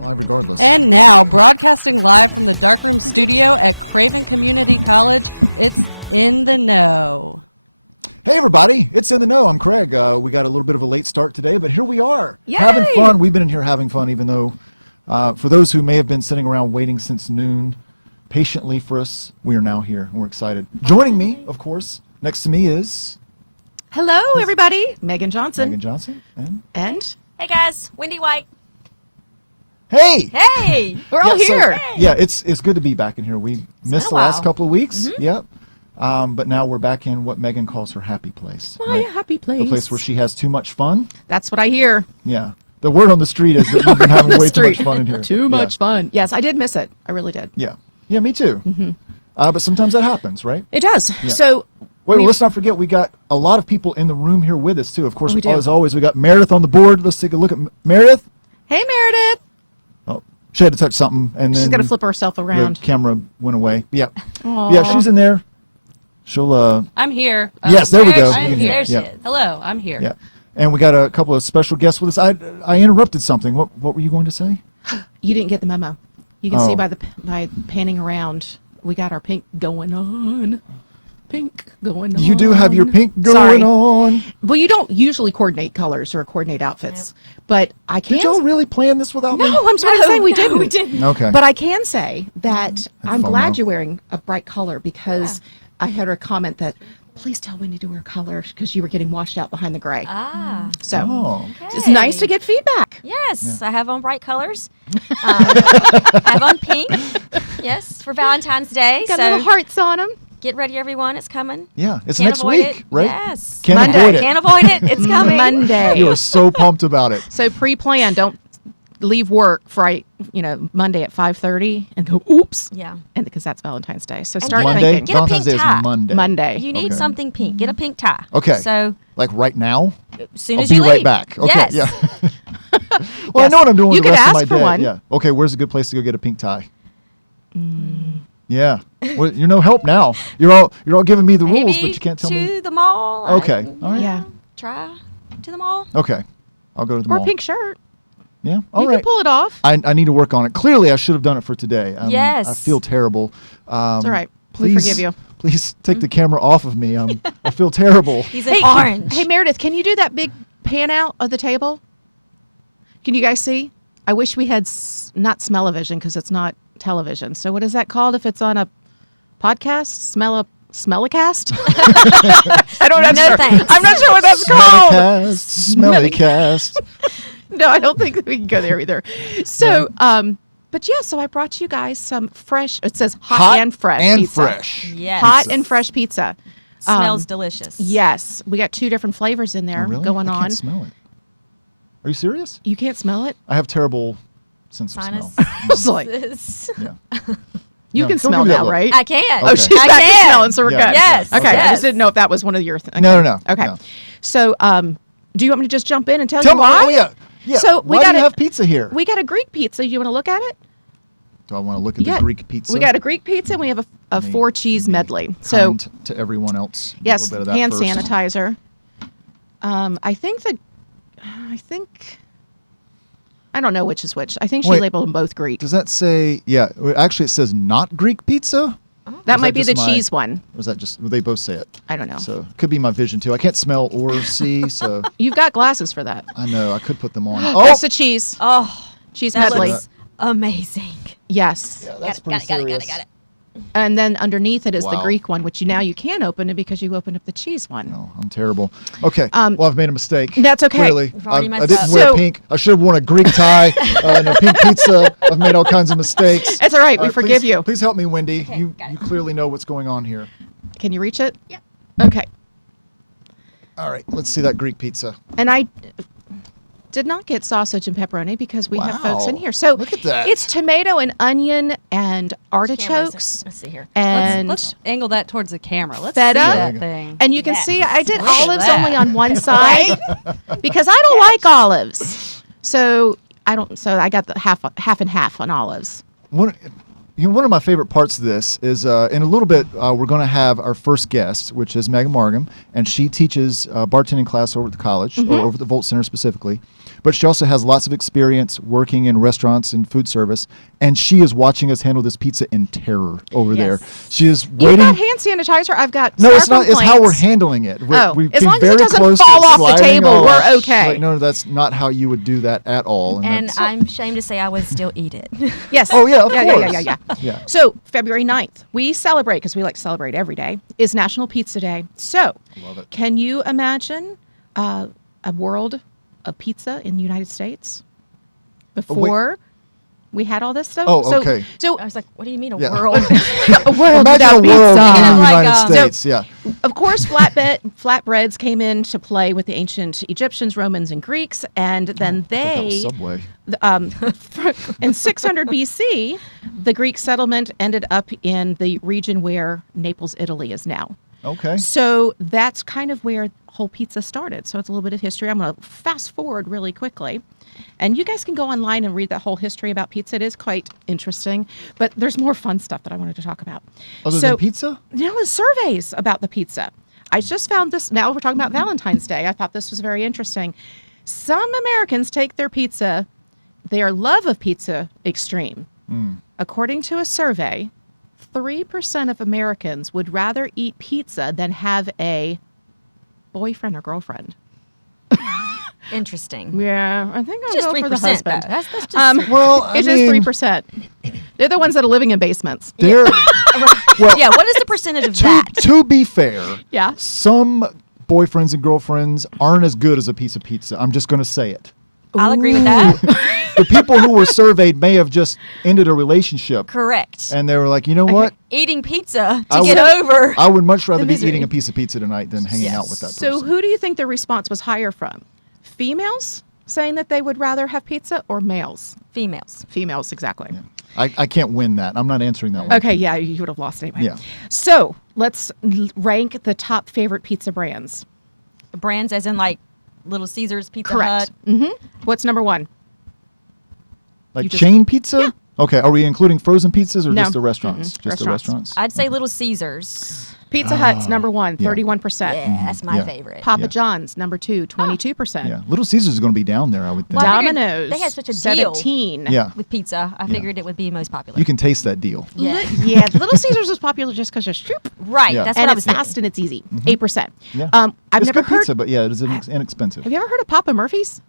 Live regardless. And now, broadcasting live from the Darkroom Studio at Craven Community College, it's In the Know. Hey everybody, it's In the Know. I'm Craig. We got a little bit of a late start today, but here we are. Yay! Having fun. We've been in here having fun, even though for those who may have been sitting around waiting since noon patiently for us, we are now here and we're excited. Joining me, of course, next to me is... Hello everybody, Megan Johnson. Megan Johnson. And? Hey guys, Wendy White. Hey! Hey! We're all here. Yeah, it's good to be back in here. We missed the last couple of weeks. Mm-hmm. Yep. But now we're back in what Megan calls her happy place. My happy place. The place where she has too much fun. That's what I hear. Yeah. The word on the street is that we've been having way too much fun in here. Too much fun. Yes, I did miss it. I really did. Yeah. Yeah, me too. Mm-hmm. But sometimes that happens, right? It does. Yeah. So, Wait, well, let's not forget we got a lot of people in the room here with us too. Of course, We do. as always, we got Meredith on the board. Let's take a look at Meredith. hey Meredith. Oh, she had to touch something, and then She's got to flip herself around. the camera went away. Yeah. Aw. Yeah, she's in there. She'll. I'm here. Yes, there we go. I'm You can here. hear. There she Yeah. is. Hello, I'm here. Yeah. And we got a couple of special guests with us. I interrupted something. What were you going to say? You didn't get the memo. You can Oh. see by panning around, we got our pink going on. Pink going on. You do have your pink going Sorry. on. Well, you don't usually coordinate colors or coordinate outfits, but I can. Did y'all really plan this without me? No, I'm sorry to say we didn't. We didn't. Okay. But I can say that I'm FOMO. glad you're wearing a bright color because I had a comment that please tell Wendy to wear color because you were getting washed out behind the gray. Ah. So Oh. it's nice to get feedback. Yes, I have on bright colors. I have on pink. Yes, for Valentine's Day. Got so little hearts on them. get ready, everyone. It's coming. Yeah, it's Can't next avoid week, it. right? Yes. Can't Monday. avoid it. Can't avoid it. It's coming. Monday. You are so pumped about it. So pre-plan. Don't leave work Monday at 5:30 and go oops. Yeah. And because that's Valentine's Day. So And start Monday? thinking. Get a Valentine's pink Day tie. is Monday. Monday. You need Okay. something pink. Get a pink tie. Okay. So Like right now? as soon I'll as be you right leave. back. Okay. Yes. Yeah. Well, I Yes. know what I'm doing You the could rest of ask my for day. one. Yeah. Okay, where's a good place to go get a pink tie? Yeah. Well, you're no help now. You're all giving me the rules, Maybe but you can't tell to me. the mall. Okay. All right. Yeah. Try to the mall. Okay. I'll go to the Or mall. a pink shirt. Yeah. All You right. can pull it off. I need to work on it. Clearly, I should have done it for today. Yes. I feel terrible. It's all right. Please, We forgive you. Please take the camera off of me. I feel terrible. He's in orange. Hey, Meredith, can you do that big pan out of the table? Can you guys see? I wish we had not smell-o-vision because it's not television. So what is that called if it's on a podcast? Smell-a-cast? I don't know. No thanks. I'm not sure what that's called. Smelly cast. No, I don't think we can go there either. So, but yeah, so I brought you guys some fresh, it says hot and fresh and pizza. fresh. Yes. Hot and fresh pizza. Smells delicious. Yes, we got 2 different flavors in there Oh, really? going I on. can't smell it. Are you serious? You can't smell it? I have terrible sense of Sinus. smell. I was like, Yeah. you No, can don't smell give me that now, look. right? I can. Oh, Okay. she's I back to can. smelling, so we're Yeah. good. Yes. Okay, I Yes. just didn't know if that was one of your things. No. Okay. No. So, do you want me to just jump in and tell Tell you me. why? Oh yeah. Yeah. So we why do gotta- you have pizza here? We got a Greek pizza. You want to look at it? Do I want to look at Yeah. the Greek pizza? We got a Greek pizza and we have a Me- 4-cheese medley. So, Kind to everyone else. A yes, little bit of that hand first. sanitizer. I don't know which is which. I think she Wait. labeled them both Greek. Does that say? Yeah. Actually, it says not Greek pizza. That is might be just the my- cheese one. Or is that just? They both say it. I don't know. So could be my vision too. I can't smell or see, so You've got glasses for that. I know I could put them on. That's the cheese. Oh, Cheese that medley. looks amazing. Yes. yeah, that's got pretty it, serious. got it. And then underneath it is the Wow. Greek one, which you can open it because you opened up the cheese one. No, I'm terrible. Okay. Um, well, I've made a mistake. That's okay. Clearly, You've already I messed didn't up. wear So- pink. I should have worn a Greek tie and a pink pizza. I've made all kinds of mistakes. It's all right. We forgive please, you. Please help me, Wendy. Okay, You got it. clearly know what's going on here. Can you reach it? Yep. Okay. All right. Let's see that Greek pizza. And I did not get sausage and pepperoni because we have folks in Wow. here. So Look at that. it's tomato and onion and artichokes Let's see here. and Let's angle that towards the camera. Let's Feta. see that thing. and you can Yes. see I did Look at olives that. only on one side because I don't like olives. So I got the half and half on olives. What, one of my favorite parts of this is in a little bit we're going to have our first guest, which is Meghan Margarum, and she teaches bartending class over at the college, or over at the Volt Center specifically. But she also has lots of experience working in restaurants and food service, and she is watching us handle this pizza in terror over there. She is You've waiting. got hand sanitizer. I've got No, it's not. styrofoam It's how we're plates. handling it. We've as been long as it very doesn't close to fall off the sliding table, off. we're She's okay. like, no, that's not how you would do that at all. And that's- I'm ashamed to say I would still eat it. Yes. Oh, yeah, of yeah, course. Yeah. So February 9th, we celebrate, because we like to celebrate every day, is National Pizza Day. So Love it. can you imagine a world of pizza in the United States before we had all this stuff? Oh, okay. So I was like, what do you mean a Yeah. world? a world Imagine a without world pizza. in the Like, United States. Yeah. Of course, flatbreads came into play with the ancient Egyptians, Romans, and Greeks, and then That was they, Subway. in 600 BC, the Greek settlement ended up in the region where Naples, Italy is now. Okay. So that's kind of where whole pizza started. So it's a little bit of history. I'm going to fast forward really quickly. And you guys can go online and read that whole history about pizza. It is quite interesting. But there's more fun stuff that I wanted to talk about. Other than pizza? No, the surveys about the pizza. I just found this. Now we're talking about Valentine's Day. I thought this was very interesting. Some Americans take their pizza, their love of pizza, extreme. According to a survey, 3% of Americans would rather eat pizza than have a boyfriend or girlfriend. Interesting. Yeah, I think I'll Just go for the 3%. husband. That's just Well, I It's just mean, 3%. They're the ones that are living in basements. They're, well, yeah. What is the percentage of that? to be fair, Yeah. some boyfriends and girlfriends aren't as good as a piece of pizza. I'm just going to say it. I'll agree with that. The people who were surveyed may have just ended a relationship, Correct. and they were like, you know what? Eating pizza I to get would- over. I would much rather The be misery. eating a piece of pizza tonight than hanging out with that person. So who do you think the response was higher from? Females saying that they would rather have pizza, or males? Females. Females, exactly. I can't win that. I'm not answering that one. Okay, yeah, you would have lost anyway. Yeah. So let's rank the top favorite pizza brands. Brands as in like Little Caesars, Pizza Correct. Hut. What's number one? Like You just- chain pizza? Okay, are we including frozen pizzas or No. just the restaurants? Mm-mm. Just the Restaurants. restaurants? I'd say Little Caesars. Pizza Hut's number one, yeah. 31%. Yeah, that's my Yeah. favorite. Papa Yeah. John's, number two, 22%. Yeah, Little Caesars is going to be down there, I would think. Well, I figured Domino's, they had such a deal. 17. Yeah, With pizza, I figured it would be most popular. you can taste that deal. Yeah. Yeah, Little Caesars is popular just because it's soup. Right. Yeah. That's And what I it's was thinking. fast and it's easy. 8%. Yeah, I've it's never good heard. pizza, but yeah, it is inexpensive. Have you ever heard of Papa Murphy's?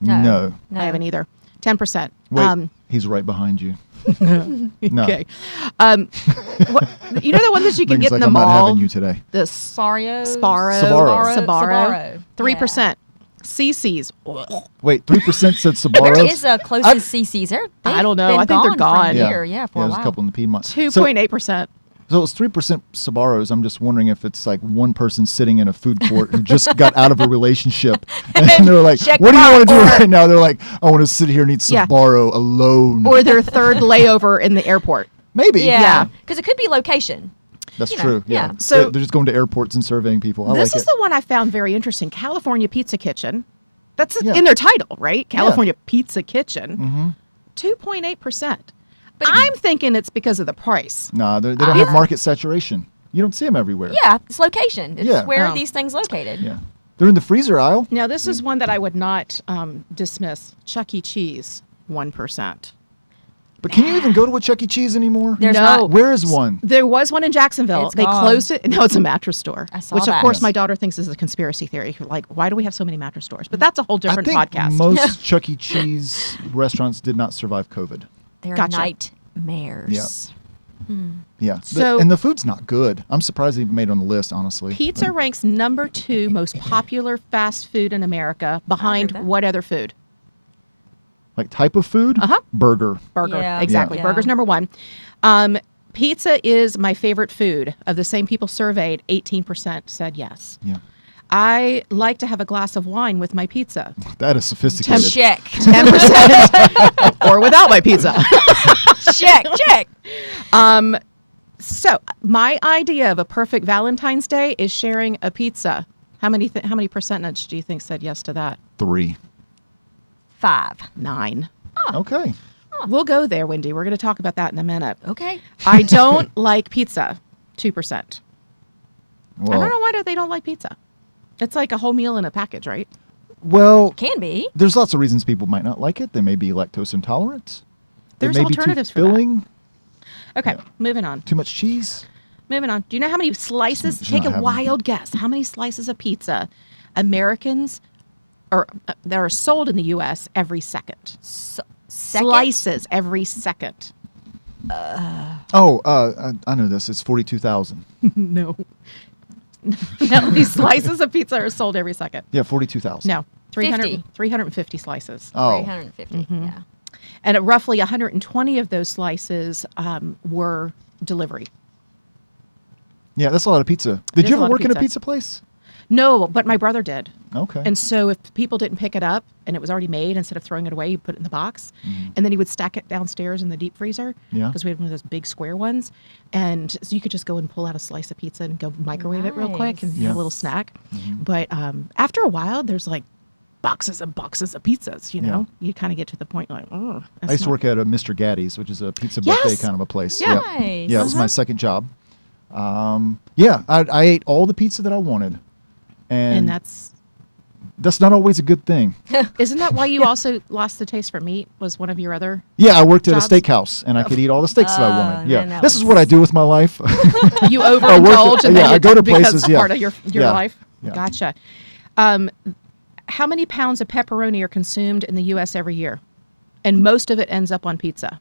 No. I haven't either. 10%. Wait, he's right behind you. No. Okay. You know the one that you can Megan's get like, in the I'm not mall? having you today. This Sparrow. Sbarro. Sbarro. 3%. CC's. Wait, 3% said There Sbarro? is a closest CC's. I don't know. I think they're gone. From here, yeah, for a there's while. a couple in the Piedmont. 2.8%. So it's 3% Sbarros. I'm just wondering if it's like one person sitting in a food court who just got out of a relationship, and they're like, Check "What do you mark, want to do or- right now?" They're like, "I want to sit here and eat Yeah. Sbarro alone." Or their third layover in the airport. Maybe. Yeah. Yeah. Because it could be location. That's You know, true. Yeah. yeah. So- they're just going to airports and surveying people. I This like is it. the one I found very interesting. California Pizza Kitchen. That's Yeah. in their title, right? California Pizza Kitchen. 2.8%. But I'm thinking it's because of the price. Nah, they don't have market saturation. You don't see them everywhere. Yeah, it's location. It's Yeah. where Oh. are these things located. Yeah. They're in the freezer aisle. Now, this is one that I would not dismiss. Chuck E. Cheese, 1%. But can you even go to a Chuck E. Cheese anymore? There's No. not. Where is one? There was one in Jacksonville. It's They gone. closed it. No, it's a mattress store. I saw which, of that. course, Yes. my daughter thinks is a conspiracy theory. Like, why do we have so many mattress stores? But that's a whole I different think podcast. most Chuck E. Cheese restaurants did not survive COVID. They're Gotcha. nightmares. Yeah. So- and the food's not good. I'm surprised they even made it on the list, honestly. Pizza But ranks number 2 most popular fast food in America, behind that. what other food? like type of food? Uh-huh. Burger. Burger. Yeah. Exactly. Yeah. Burger's number 1. Pizza is my favorite food. Of the same people surveyed, 18% said yes. Yeah. I like to have a glass of wine with my pizza. That is sophisticated. Check. 10% or without my pizza. check. Check. So my idea of a perfect Valentine's Day is sharing a pizza. How many percentage do you think said yes to that? 3. 5. 9. Okay. We'll go there, Wendy. We're going to talk about that in a minute. Okay. I don't like pizza. 2%. Well, I don't know why they don't like pizza. It's like a whole meal in a package, right? Well, Can be. there's lots of reasons people might not like it. They may be lactose intolerant. There's it may be alternatives too for that. filling, Okay, moving on. too much cheese. Moving on. Do you know how many slices? She's Take not a having wild guess. How many slices of pizza Americans or that are sold in the U.S. every second? Second? Slices every second. Oh, I know this. It's 42,000. No. How many slices of pizza are sold every second? Yeah, 42,000. No. 50. 350 slices. Oh, 350. Yeah. And roughly 120 of those slices were delivery. yeah, that's a lot of pizza. Did is you a ever lot of work in a pizza. pizza place? No, but my brother did. Okay. And so if people didn't pick it up and it was already made, instead of throwing it away, you put it in the box. And then he would stack it downstairs in the deep freezer. Yeah. Because we had one of those big square ones. And so you could just go and pull out a slice of pizza and go microwave it real quick and Nice. have Yeah. a little snack. But after a while, there's like boxes and boxes of pizzas, you know? You kind of get to the point like, oh. I used to work at a Mr. Gaddy's, which is a pizza Yes. buffet kind of a place. Yeah. Nice. Yeah, it was my second job. Yeah, I ate all the pizza that I wanted. And And that's not always a good thing. isn't that why you also lost the taste for meat? Was one of your other? Yeah, I worked at Jobs? a steakhouse, and I could eat all the steaks that I wanted. Yeah, man, that this is was- what I do with my life. You overindulge and yeah, then I go to because places, yeah. part of your Yeah. life. Yeah. Gotcha. How many pounds of pepperoni are consumed in the U.S. every year? And most of it ends up on pizza.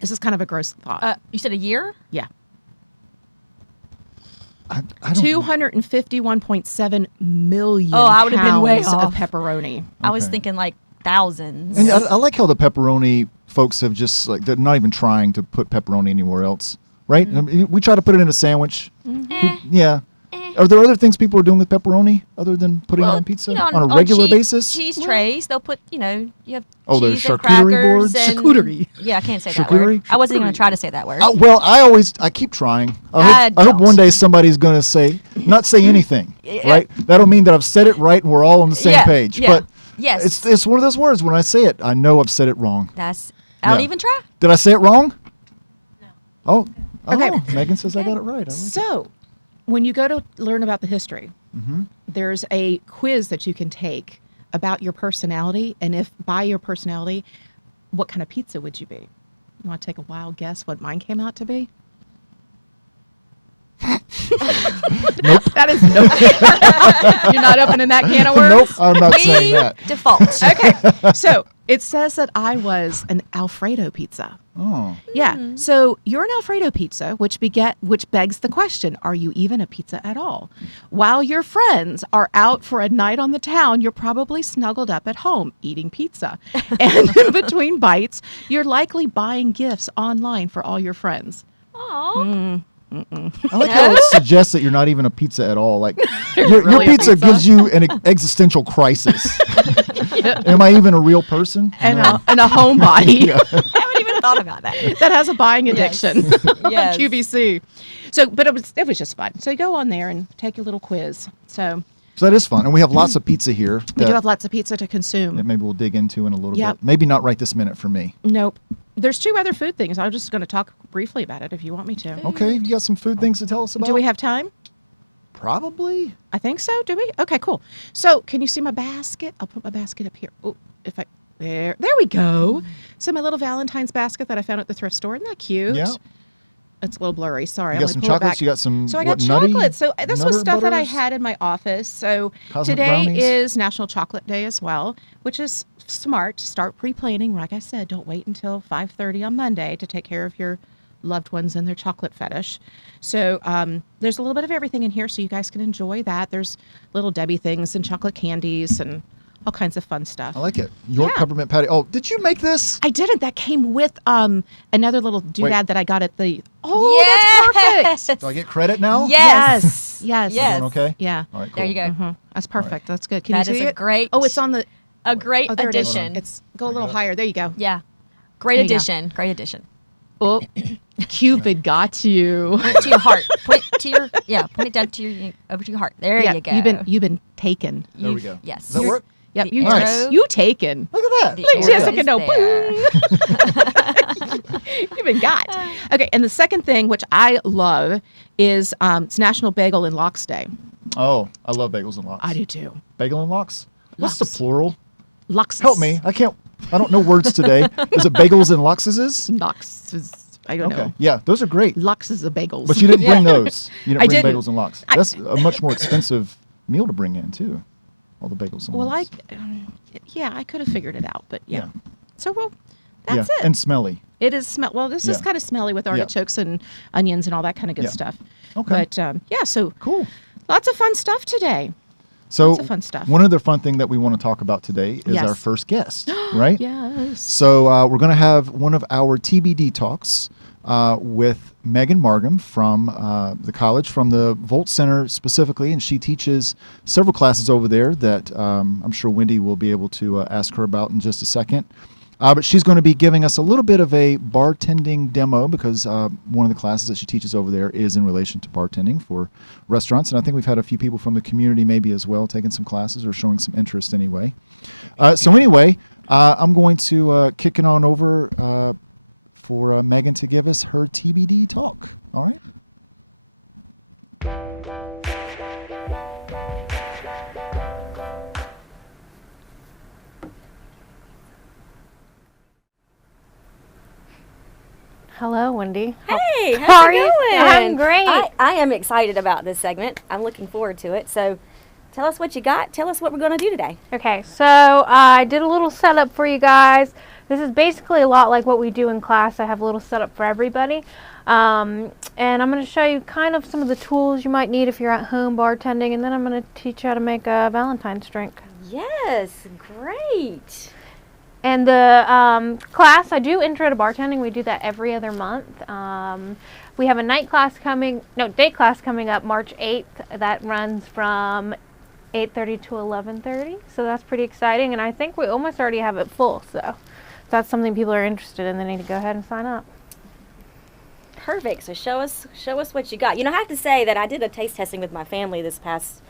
This is kind of a gross thought. You said a year? Yeah. I don't, 251.7 million Oh, I would've been way pounds of off. pepperoni. I was Okay. thinking like thousands. And I like how the pepperoni folks have just like they're not even trying to put pepperoni anywhere else, right? I mean, we try to put it in a sandwich. Yeah. Are there other things people are doing with pepperoni other than putting it on pizza you know, on a regular cheese, basis? Cheese trays, they'll put, you have Oh, the cheese and charcuterie crackers boards? and- Charcuterie. Yeah, I can't say that Charcuterie? word. I wasn't even going to try to say that word. Well, I keep trying. I hope don't. one day somebody's going to not say anything, right? That'll mean that I've said it right and we're all on the same Yeah, page. yeah. But Yes. it's one of those words. When I say it, I know I've said it wrong. I don't Yeah. even try. Did I say it wrong? No. Oh, Okay. Megan says I got it right. I like it. So, when you go to learn about the history, there's a quiz that you can take about your personality, and if by your personality, what kind of pizza would you be? You want to take a wild guess what mine came out to be? Nope. That is no. You're not opening that can of worms. Nope, I'm not saying We that. default. Okay, so it says that I was an Alfredo pizza. Oh, Yeah. So you're an Alfredo pizza, which begs the question: are you even a pizza at all? While your friends are out for a night on the town, you're probably snuggled up at home eating pizza, and in between bites, you're likely buying gifts online for all your friends. Aw. I like how it suggests that you're not even a pizza at all. Like your really a pizza pizza? gives you an existential crisis. Am I even a real person? And No. and a homebody I haven't even thought about that. that has a buying addiction. Yes. QVC. So, but it was just fun. So you go on there and take your little quiz. So So that is fun, and we have lots of pizza here. we do that have lots of pizza to consume. maybe we'll dig into in a little Yep. bit. Maybe not right this minute for me. Nope. There's two other food things. I'm just going to talk briefly about it if you want me to. Okay, you got some food things to tell us about? Do we have time? Probably. I think so. Do we? Okay, cool. So, can you see my basket? I'll put my basket up here. Oh, there we go. So my little Valentine's basket that I found at the thrift store. Isn't that cute? Yeah. It's a little blurry. Sorry. You I'm got some gonna pull it chocolates? back. You got some, So I got what, nutty? chocolates. So this was Nutter stuff that I butters? had in my office. So Cosmic today brownies? is National Chocolate Day as well, which is smart. Start pre-planning. Like I said, don't wait until 5:30 on Monday to take care of your loved ones and their chocolate fetish. So there's a little bit of everything in here, so you guys can enjoy that. There's little Debbie things and chocolate candies and all kinds of fun stuff. I like it. York Yeah. peppermint patty. Oh, did you make this? I didn't. That came with another little doodad Wait. that I got at the. Oh, that's perfect. Do I get credit now? Yes. Yes. Yes. Doing okay? Yeah. All right, cool. There you go. Mhm. That's perfect. That's good. Can That you is see a it? great- Oh, it's on the. A great Oh, there it is. addition. It's go a little higher. There you go. Yeah. Great There you go. addition. Great addition. Oh, Cupid got you. Point it to your heart. Point it to your point it down to your over to your heart. There Yeah, you go. You've been taken. There we go. Yes. Does that work? Yep, The you arrow. you taken. Look at that. The Like arrow Jessica, is no, there. boom. You've been got. Okay, and the second thing, which I love, is it's National Bagel and Lox Day. Oh, I love bagels and lox. I do too. Bagel and lox? What's the Lox. plural? Lox. Help me. I don't know words today. Is it bagels and loxes? Lox is, I don't Okay. know. Yeah, those are great. Lox is the bagels. But you didn't bring those. You didn't I bring didn't. bagels and lox. That's a much more expensive meal to bring in, too. All the bagels and well, lox. I could have figured it out, but yeah. Yeah. So, that's yeah. it. And smelly. It is well, this is Yeah. kind of smelly with artichokes and onions and all that kind of good Yeah. stuff. Okay. But so Cool. lots of fun stuff today. So Lots of fun stuff. one other fun thing that we want to talk about today is Yes. our first guest, right? Yes. So we're going to have one of our TBD talks with Meghan Margarum from the college, from the Volt Center specifically, and she teaches several classes over there that I'm sure Wendy will be able to ask her about in just a second. But she's going to be giving us a little bit of a bartending demo because one of the classes that she teaches over there is in relation to bartending for restaurants. And I think we've had a few people from the community maybe as well taking some classes or showing some interest anyway. So anyway, I'm going to kick it on over for Meghan to give us her TBD talk. All right? Hello, Wendy. Hey, How how's are it you? going? I'm great. I am excited about this segment. I'm looking forward to it. So tell us what you got. Tell us what we're going to do today. Okay, so I did a little setup for you guys. This is basically a lot like what we do in class. I have a little setup for everybody. And I'm going to show you kind of some of the tools you might need if you're at home bartending, and then I'm going to teach you how to make a Valentine's drink. Yes, great. And the class, I do intro to bartending. We do that every other month. We have a day class coming up March 8th. That runs from 8:30 to 11:30. So that's pretty exciting. And I think we almost already have it full. So if that's something people are interested in, they need to go ahead and sign up. Perfect. So show us what you got. You know, I have to say that I did a taste testing with my family this past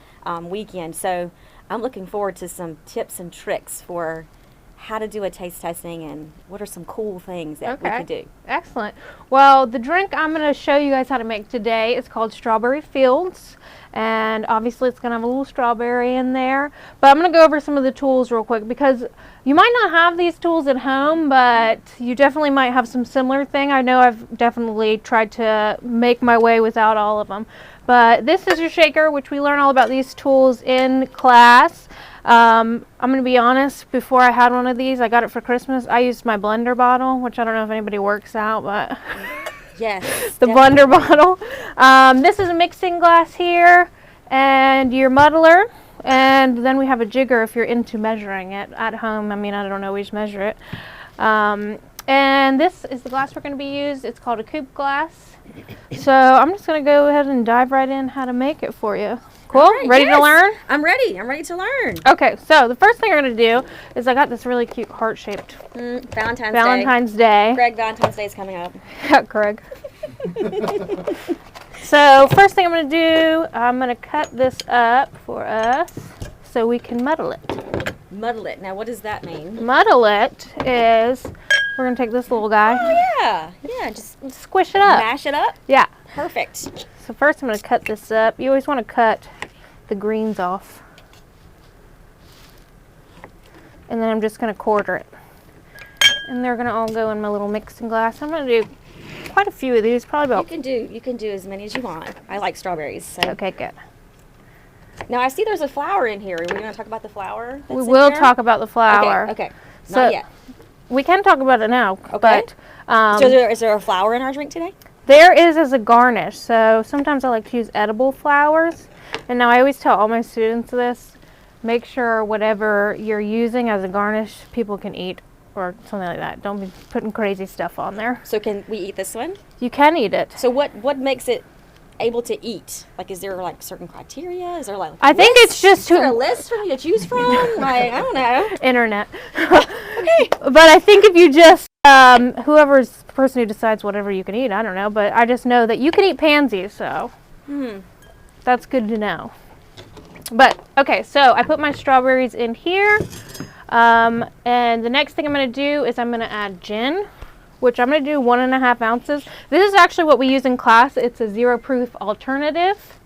weekend. So I'm looking forward to some tips and tricks for how to do a taste testing and what are some cool things that we could do. Excellent. Well, the drink I'm going to show you guys how to make today is called Strawberry Fields. And obviously it's going to have a little strawberry in there. But I'm going to go over some of the tools real quick because you might not have these tools at home, but you definitely might have some similar thing. I know I've definitely tried to make my way without all of them. But this is your shaker, which we learn all about these tools in class. I'm going to be honest, before I had one of these, I got it for Christmas. I used my blender bottle, which I don't know if anybody works out, but Yes. the blender bottle. This is a mixing glass here and your muddler. And then we have a jigger if you're into measuring it at home. I mean, I don't always measure it. And this is the glass we're going to be used. It's called a coupe glass. So I'm just going to go ahead and dive right in how to make it for you. Cool? Right, Ready to learn? I'm ready. I'm ready to learn. Okay, so the first thing we're going to do is I got this really cute heart-shaped Valentine's Day. Greg, Valentine's Day is coming up. Yeah, Craig. So first thing I'm going to do, I'm going to cut this up for us so we can muddle it. Muddle it. Now, what does that mean? Muddle it is, we're going to take this little guy, Yeah, just squish it up. mash it up. Yeah. Perfect. So first I'm going to cut this up. You always want to cut the greens off. And then I'm just going to quarter it. And they're going to all go in my little mixing glass. I'm going to do quite a few of these, probably about... You can do as many as you want. I like strawberries. So. Okay, good. Now I see there's a flower in here. Are we going to talk about the flower? That's We in will here? talk about the flour. Okay. So- Not yet. We can talk about it now. Okay. But So is there a flower in our drink today? there is as a garnish. So sometimes I like to use edible flowers. And now I always tell all my students this. Make sure whatever you're using as a garnish, people can eat or something like that. Don't be putting crazy stuff on there. So can we eat this one? You can eat it. So what makes it able to eat? Like, is there like certain criteria? Is there like I think it's just is there a to list for me to choose from? Like, I don't know. internet. Okay. But I think if you just, whoever's the person who decides whatever you can eat, I don't know. But I just know that you can eat pansies, so that's good to know. But, okay, so I put my strawberries in here. And the next thing I'm going to do is I'm going to add gin, which I'm going to do 1.5 ounces. This is actually what we use in class. It's a zero proof alternative.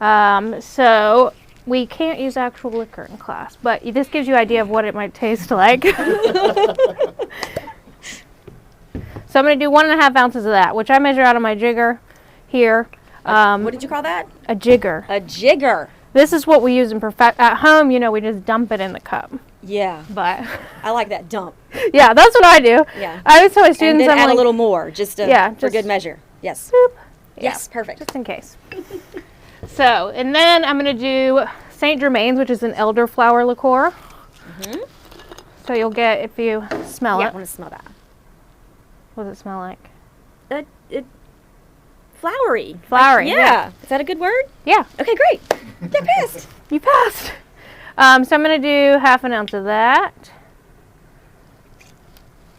So we can't use actual liquor in class, but this gives you an idea of what it might taste like. So I'm going to do 1.5 ounces of that, which I measure out of my jigger here. What did you call that? A jigger. A jigger. This is what we use at home. You know, we just dump it in the cup. Yeah. But I like that dump. yeah, that's what I do. Yeah. I always tell my And students, then I'm add like, a little more, just for just good measure. Yes. boop. Yes, Yeah, perfect. just in case. So, and then I'm going to do St. Germain's, which is an elderflower liqueur. Mm-hmm. So you'll get, if you smell Yeah, I it. want to smell that. What does it smell like? Flowery. Flowery, Yeah. Is that a good word? Yeah, Okay, great. Get pissed. you passed. So I'm going to do 1/2 ounce of that.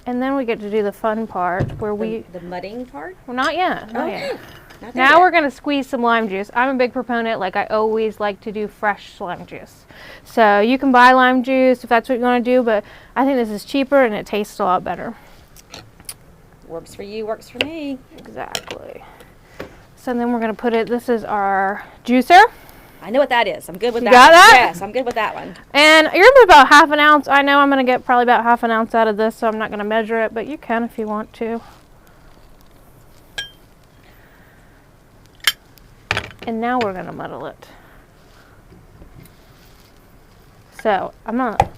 And then we get to do the fun part where The mudding part? well, not yet. Not yet. Okay. Not there Now yet. we're going to squeeze some lime juice. I'm a big proponent, like I always like to do fresh lime juice. So you can buy lime juice if that's what you want to do, but I think this is cheaper and it tastes a lot better. Works for you, works for me. Exactly. So then we're going to put it, this is our juicer. I know what that is. I'm good with You that. got one. that? Yes, I'm good with that one. And you're going to put about 1/2 ounce. I know I'm going to get probably about 1/2 ounce out of this, so I'm not going to measure it, but you can if you want to. And now we're going to muddle it. So I'm not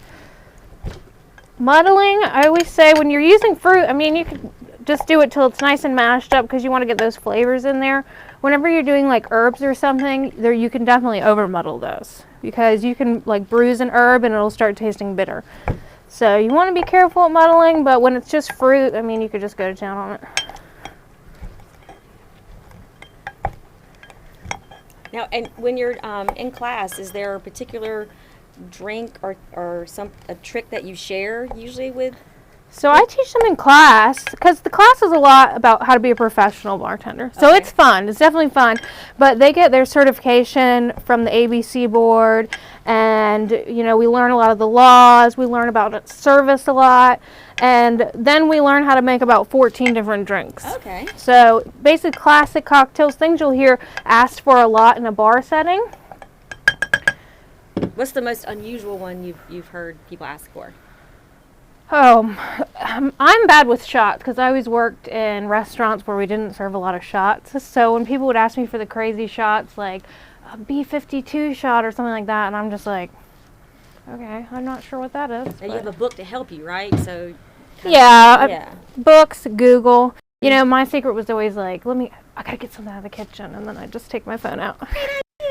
muddling. I always say when you're using fruit, I mean, you can just do it till it's nice and mashed up because you want to get those flavors in there. Whenever you're doing like herbs or something, there you can definitely over muddle those because you can like bruise an herb and it'll start tasting bitter. So you want to be careful at muddling, but when it's just fruit, I mean, you could just go to town on it. Now, and when you're in class, is there a particular drink or a trick that you share usually with? So I teach them in class because the class is a lot about how to be a professional bartender. So Okay. it's fun. It's definitely fun. But they get their certification from the ABC board and, you know, we learn a lot of the laws. We learn about service a lot. And then we learn how to make about 14 different drinks. Okay. So basically classic cocktails, things you'll hear asked for a lot in a bar setting. What's the most unusual one you've heard people ask for? Oh, I'm bad with shots because I always worked in restaurants where we didn't serve a lot of shots. So when people would ask me for the crazy shots, like a B52 shot or something like that, and I'm just like, okay, I'm not sure what that is. Now, you but- have a book to help you, right? So. Yeah, Yeah. books, Google. You know, my secret was always like, I gotta get something out of the kitchen, and then I just take my phone out.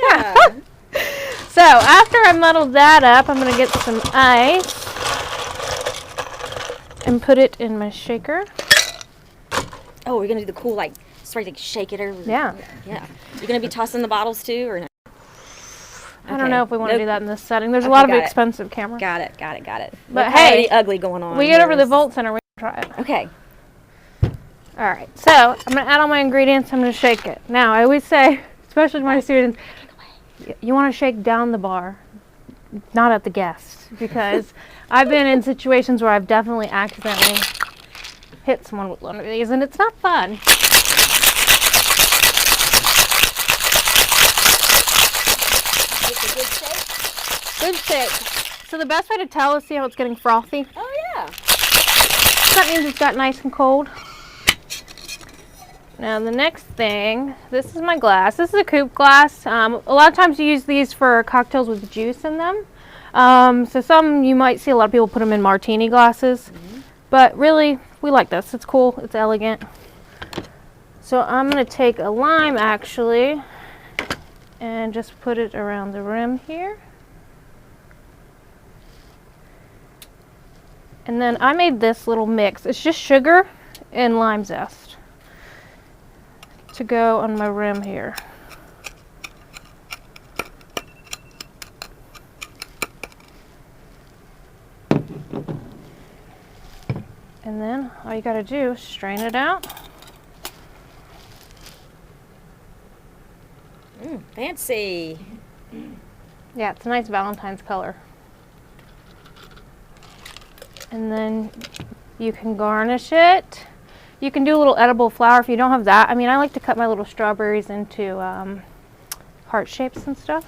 Yeah. So after I muddled that up, I'm gonna get some ice and put it in my shaker. Oh, we're gonna do the cool like shake it or. Yeah. Yeah. You're gonna be tossing the bottles too, or no? I don't know if we want to Nope. do that in this setting. There's a Okay, lot of got it. expensive cameras. Got it. But Look hey, already ugly going on. We get over here. the Volt Center, we can try it. Okay. All right, so I'm going to add all my ingredients. I'm going to shake it. Now, I always say, especially to my students, you want to shake down the bar, not at the guests, because I've been in situations where I've definitely accidentally hit someone with one of these, and it's not fun. It's a good shake. Good shake. So the best way to tell is see how it's getting frothy. Oh yeah. That means it's got nice and cold. Now the next thing, this is my glass. This is a coupe glass. A lot of times you use these for cocktails with juice in them. So some you might see a lot of people put them in martini glasses. But really, we like this. It's cool. It's elegant. So I'm going to take a lime actually and just put it around the rim here. And then I made this little mix. It's just sugar and lime zest to go on my rim here. And then all you gotta do is strain it out. Fancy. Yeah, it's a nice Valentine's color. And then you can garnish it. You can do a little edible flower if you don't have that. I mean, I like to cut my little strawberries into heart shapes and stuff.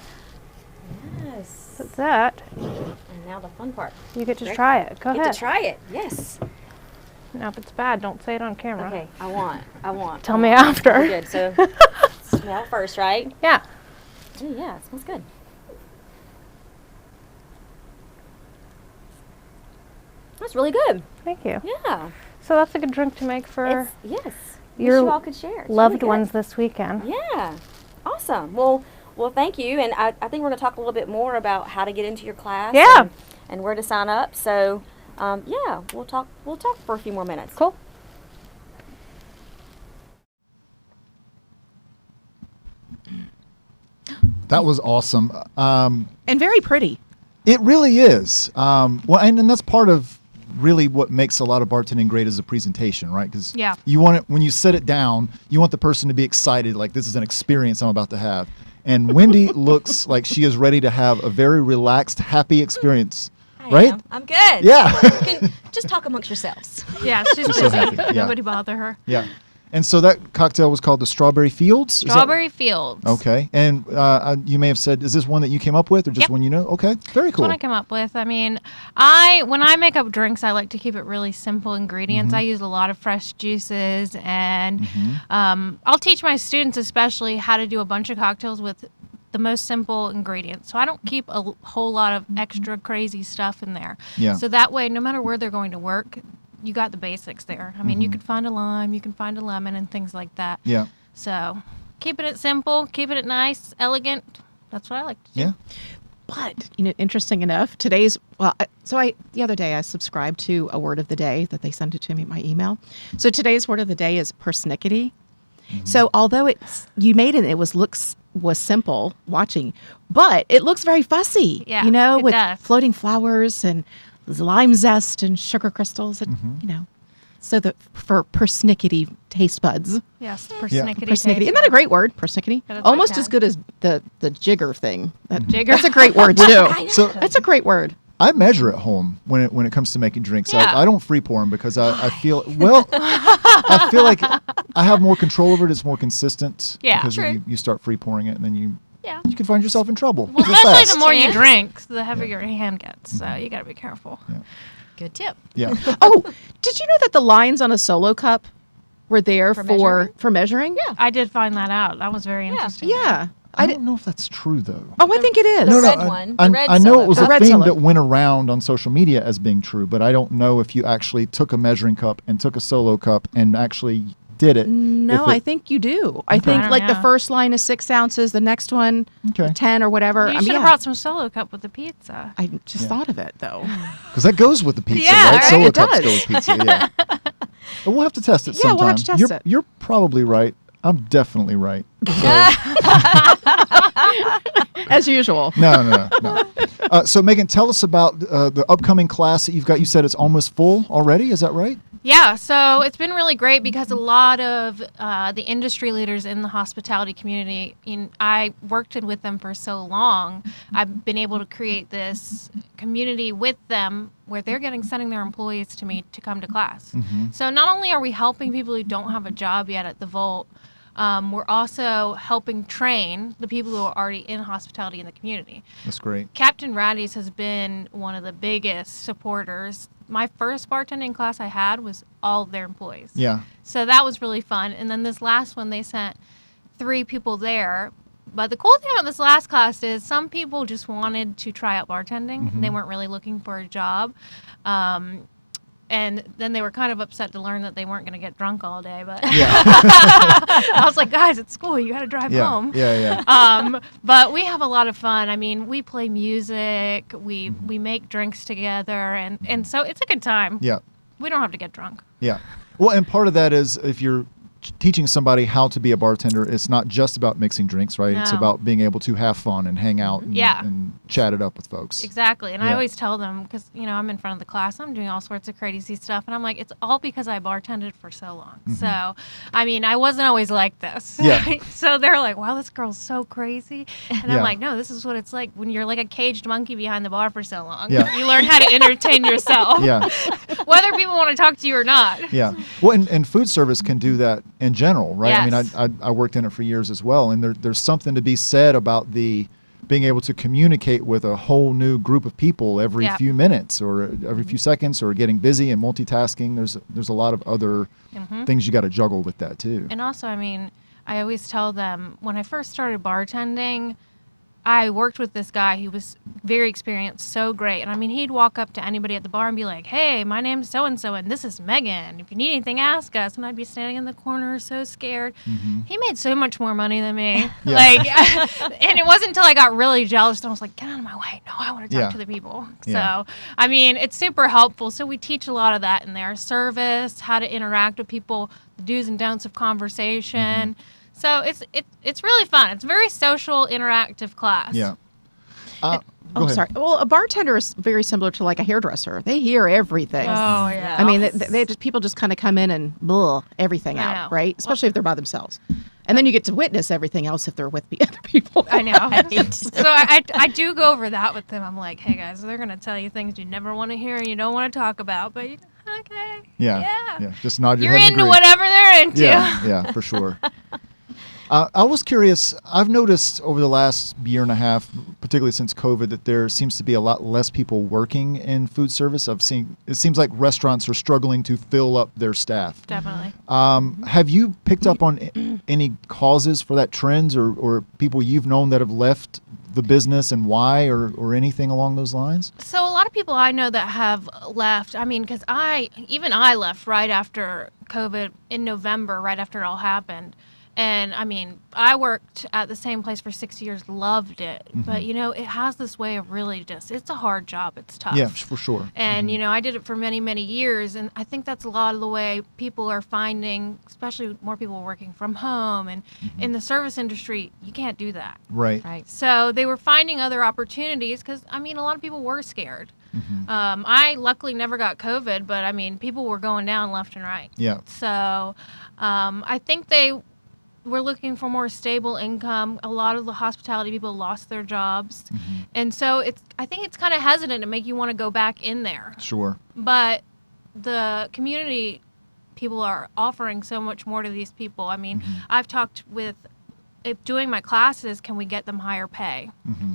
Yes. That's that. And now the fun part. You get to Rick, try it. Go Get ahead. to try it. Yes. Now, if it's bad, don't say it on camera. Okay. I want. Tell me after. Okay, good. So smell first, right? Yeah. Ooh, yeah, it smells good. That's really good. Thank you. Yeah. So that's a good drink to make for Yes. your Wish you all could share. It's loved really good. ones this weekend. Yeah. Awesome. Well, thank you. And I think we're going to talk a little bit more about how to get into your class. Yeah. And where to sign up. So, yeah, we'll talk for a few more minutes. Cool. That was awesome. And very pretty. It really is. Well, and that's part of really what makes a lot of bartending great is the presentation, right? Because Yeah. you want it when you set it down, you want the person to be excited, like this is an experience I'm about to have. And Wendy looks like she is ready to have a very relaxed, happy experience, right? I'm good. Yeah. You can just talk amongst yourselves. Yeah, she's She's so busy. happy, yeah. Nobody bother her. Yeah. And so that cocktail was called the Strawberry Fields? Is that- Strawberry Fields. Okay. And you may have said, is this one that you came up with or just Yep. one you know? Okay. Very That's cool. what I come up with. I mean, when I make up drinks, I like to keep it really simple ingredients. I use a lot of fresh juices, and I'll teach my students especially how to do a bunch of cocktails with the most simple ingredients. So I don't keep a whole lot of extra crazy stuff in there. Yeah. So that way, no matter where they're going to work, you got the basics there. I mean, you could find a lime, you can find a lemon, and things like that. Yeah. So keeping it simple, keeping it nice, elegant. That's what I like to do. Yeah. But, interesting enough, the other day I subscribed to a word of the day that they sent it to me in my email. So today's word of the day is persnickety. So although you made it, was simple watching, but it looks very fussy, Yeah, it with does. floating flowers and lime zest and sugar crystals and, so for persnickety taste buds. Yes, persnickety Persnickety. Isn't that a great word? Persnickety. That is Almost like as that. good as the jigger thing. Jigger. That's a great word too. So That's a great word. I measure at home when it comes to making drinks. Yeah. I don't free pour them because I feel I feel like I have more control over it. It's more consistent. Yeah. Because True. when you start free pouring it, and then you Yeah. can find yourself in trouble. Well, real especially fast. the more you Yeah. drink, the heavier your hand gets. So you got to be careful. Good tip. Yeah. Oh, did you know that the lines on a solo cup were there For for measuring? Yeah. I did find that out. That was very interesting. Yeah. I don't know if that's true though. Oh, I think it is. The red one, the red I know solo it was cup. a The red thing solo. that went around on social media as being true, but I don't know if you actually took a measuring cup and took a solo cup and actually did it. No, I think you do. I think I don't like the know. first line is 6 ounces, the next one Okay. 10 or whatever. You I mean, should have yeah. brought some solo cup with the pizza. I just thought of it though. Because that goes with the pizza, Yeah, right? right, Solo it cups does. go with pizza, yeah. But we'll have to test it Yeah, sometime. we'll have to test it. You're probably right. I'm definitely right. As usual. No. So, Megan, tell us about the upcoming class that you've got. You said it's almost full already. Is that right? Yeah, so it's been really great because a lot of the industry leaders in the hospitality community, I worked with them for so long, I've been able to create this community with them where they're sending their employees to me to come to class. So not only are we helping people who don't have a job yet at the Vault, we're also helping train the people who are already in hospitality in the community. That's great. Captain Ratty's has been one of the biggest supporters. My first bartending class I had was all of their employees. Yeah. So that was really fun. And then this last one, they sent 3 people there. But the cool thing about this last class is some people just wanted to try out bartending. They weren't really looking for a job. And then they were kind of upset to learn that they weren't going to get drunk all day. But I was like, guys, it's school. You got to drive home. Yeah. But we have a lot of fun. I mean, we play music, we make drinks together, and so it's a good time. Yeah. We don't have to get drunk. Yeah. Well, and part of that is if you're teaching somebody how to be a bartender, it's not just about mixing drinks, right? It's No. about being able to have fun and hang out and, Yeah. and chat it up with folks. Exactly. And I Yeah. always tell them, because, I'm in front of the class, I'm doing all sorts of crazy stuff. And I'm like, it's all because I bartended for so long. So, I wasn't always like this. Yeah. So they're like, wow, this girl's so crazy. And Yeah. I'm like, no, this is what it's like when you're like a caged monkey behind the bar for so long. Yeah. You learn how to entertain yourself, Yeah. whether people want to talk to you or not. Yeah. Well, and food service can do that in general, right? I Yes. mean, I worked in it for years as well, and there's something to be said about the being able to communicate with a whole new group of people every Yeah. few minutes or every few seconds, or getting busy and multitasking. There's a lot of other things you got to juggle with that too. And also, I always tell them when I first started bartending, I worked with this guy who was very experienced, so great. And he'd walk up to anybody at the bar and be like, hey, my name's so-and-so, and this is Megan. If you need anything, ask us. And I'd be standing in the corner so scared. He made so much more money than me. Yeah. And it wasn't until I got really jealous that I was like, get out of my way. No, I want to talk Yeah. to the people. Yeah. So, it's super helpful. So we teach a lot of that in there. Service, how to interact with people, the do's and don'ts of conversation. So it's really fun. It's a very social, interactive class. Yeah. Go Oh, ahead. sorry. Well, a bartender is very similar to like a hairdresser. They hear everything. Oh, yeah. I mean, they just people just kind of come in and blah everything I out, know. right? Especially if they're by themselves, and then you get to witness everything else if they're with the other people. I know. So I do go over that with them. I'm like, hey guys, they're gonna tell you things you never want to hear and you don't want to talk about, but okay. Yeah. Just nod your You're head and into agree. whatever they're into. Yeah, for sure. I was curious. I've noticed over the last year and a half, particularly since COVID, that there seems to be a lot less people working in food service. It seems like restaurants are struggling to fill up their staff. Definitely. Have you picked up on any causes for that trends or people you've known that have left the business and why or anything along those lines? So a lot of people I know that have left, because I left right after COVID in November, right after it all happened. And I worked at the same place for 6 years, loved it. But, it has this way of really it's a hard job. It's tough. Yeah, for sure. And, I did it for many, many years. And I think that's a lot of the way people are finding, especially more people working from home. And in the service industry, you can't do that. Right. Right. So they were finding other opportunities because, a lot of people were scared. I luckily never got COVID, but, people were going down left and right. Yeah. So I think they were looking for more stable income. A lot of the hospitality people lost their jobs. And so I think it's kind of hesitant to make you want to go back in there. Sure. But the community people are offering so much more to these people. I've talked with, if doing my classes, can we get them higher pay?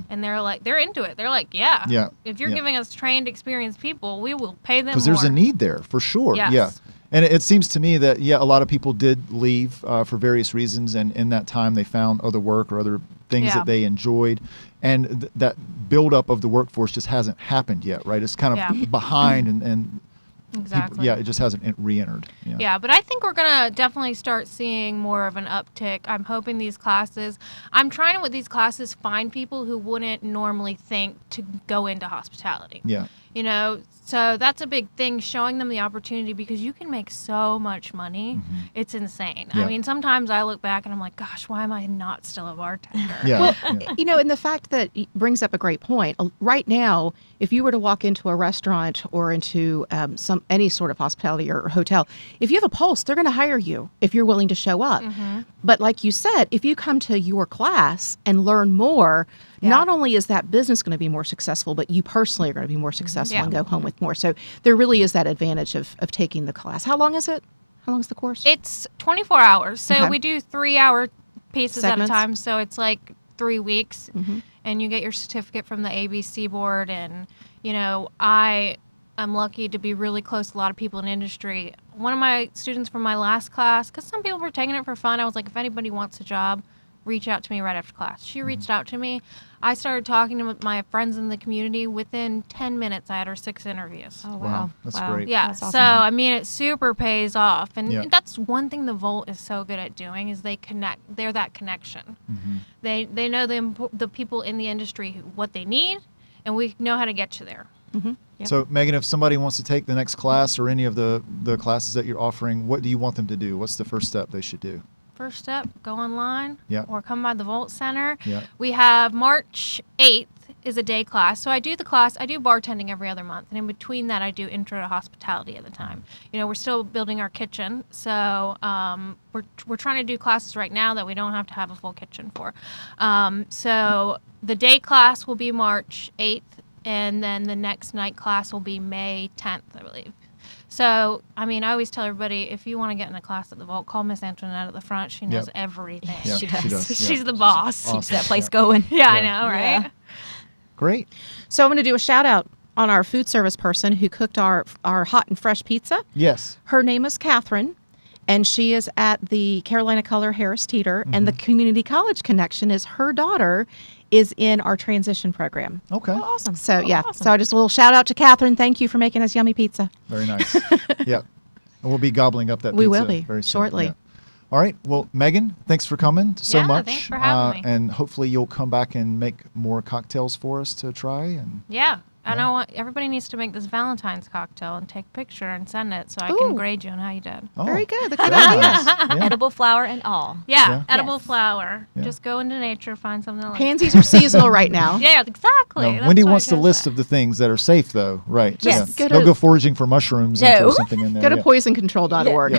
And they're into it. They're like, Yeah. if you're Yeah. giving us trained, experienced people, we will pay them more. Because there's a need there for sure. Yes. Yeah. And it seems to me that, a lot of people did leave for various reasons. And in that time, they found other work or other things Yeah. that they enjoyed. And that buildup of the workforce just hasn't happened yet, right? It's kind of Yeah. behind and Exactly. it just hasn't re-entered. Yeah, but I think we're going to definitely start seeing more of an uptick. I'm hoping I'm trying to, with these classes, find people who wouldn't normally think to go into hospitality. Yeah. So that's a big thing, showing them the opportunity, because you can make so much money. It's insane. Yeah. Sometimes I look back and I'm like, gosh, why am I not still a bartender? Yeah. yeah. And the fact that brings up a great point. Right now, if you were to walk into a restaurant or into any sort of hospitality or hotel, if you have a pulse, they're going to hire you if you're willing to show up. But like you said, if you come to your class and learn more, not only is that business going to be more successful, but you personally are going to be more successful and go home with more. So there really is that advantage of taking the class. How long is it? How long is the course? It's 24 hours. So Okay. we do 3-hour pieces Segments? at a time. So it's like 3 weeks. And you get your certificate from the ABC board. And, I'm lucky to be really close to a lot of people in industry. One of my students from my last class, because some people were taking it for fun, I was like, if anybody wants a job, reach out to me right after class. She reached out to me. I started talking to my friends in the community. Within 10 minutes, I had her 6 interviews. Oh, Wow, that's great. Yeah, That's so awesome. it super pays off, and Yeah. that's one thing the Volt is so good at doing is they connect. They're that connection. They know the people in the industry what they need, and we know how to get you there. Yep. So, Megan, if somebody wants to take the next class or any of the classes that you're offering, what do you want them to do? What's the first step they should do? First step, go online Yeah. or come by the Volt Center. Yeah. We have March 8th is a day class. So I do bartending every other month. And in between that, I do intro to hospitality at the time. You know, we're still building our kitchen. So we're trying to do classes right now that we don't have to have a full kitchen for. So the day class will be March 8th. And then the next night class will be May 10th, I believe. So, I mean, I always tell everybody, if you want to get in a class at the Vault, call Miss Antoinette at the front. She knows everything. Yeah, She does. She's the boss. Awesome. Keeps that place going. Yeah, I Yeah. know, right? Yeah. Great. So I'm going to do a shout out on our food service person who cooked our hot and fresh pizza. Yes. Her name is Catherine, and she is at the Carolina Color Harris Teeter, and the Community College connection is her daughter is in our transition program. Okay. Oh, awesome. So yeah, Awesome. so just a little shout out to Catherine. Thank you for making us yummy pizza. Very nice. Yeah. And we'll be gobbling up that We pizza will be, very soon. shortly. Yeah. All right. Well, Megan, thanks for coming so Yeah, much. thanks for having me. And hopefully you'll come back and make more cocktails for us to try. And Yeah. I Yeah. know everybody needs to make this Valentine's cocktail and take a picture and send it so I Ooh. can grade you on how you did. oh, Very good. That's a very good idea. nice. Yeah. Edible flower and all. Yeah, Yeah. edible Yes. flower. Yeah. Just go into nature, find something that looks Pansies are seasonal right now. Yeah, exactly. No, That's Wendy what I wants the gotta list say. of the things that are safe, though. Right. Yes. Go Don't to- go foraging for mushrooms and throw No. something in there. Go to yeah. poisoncontrol.org.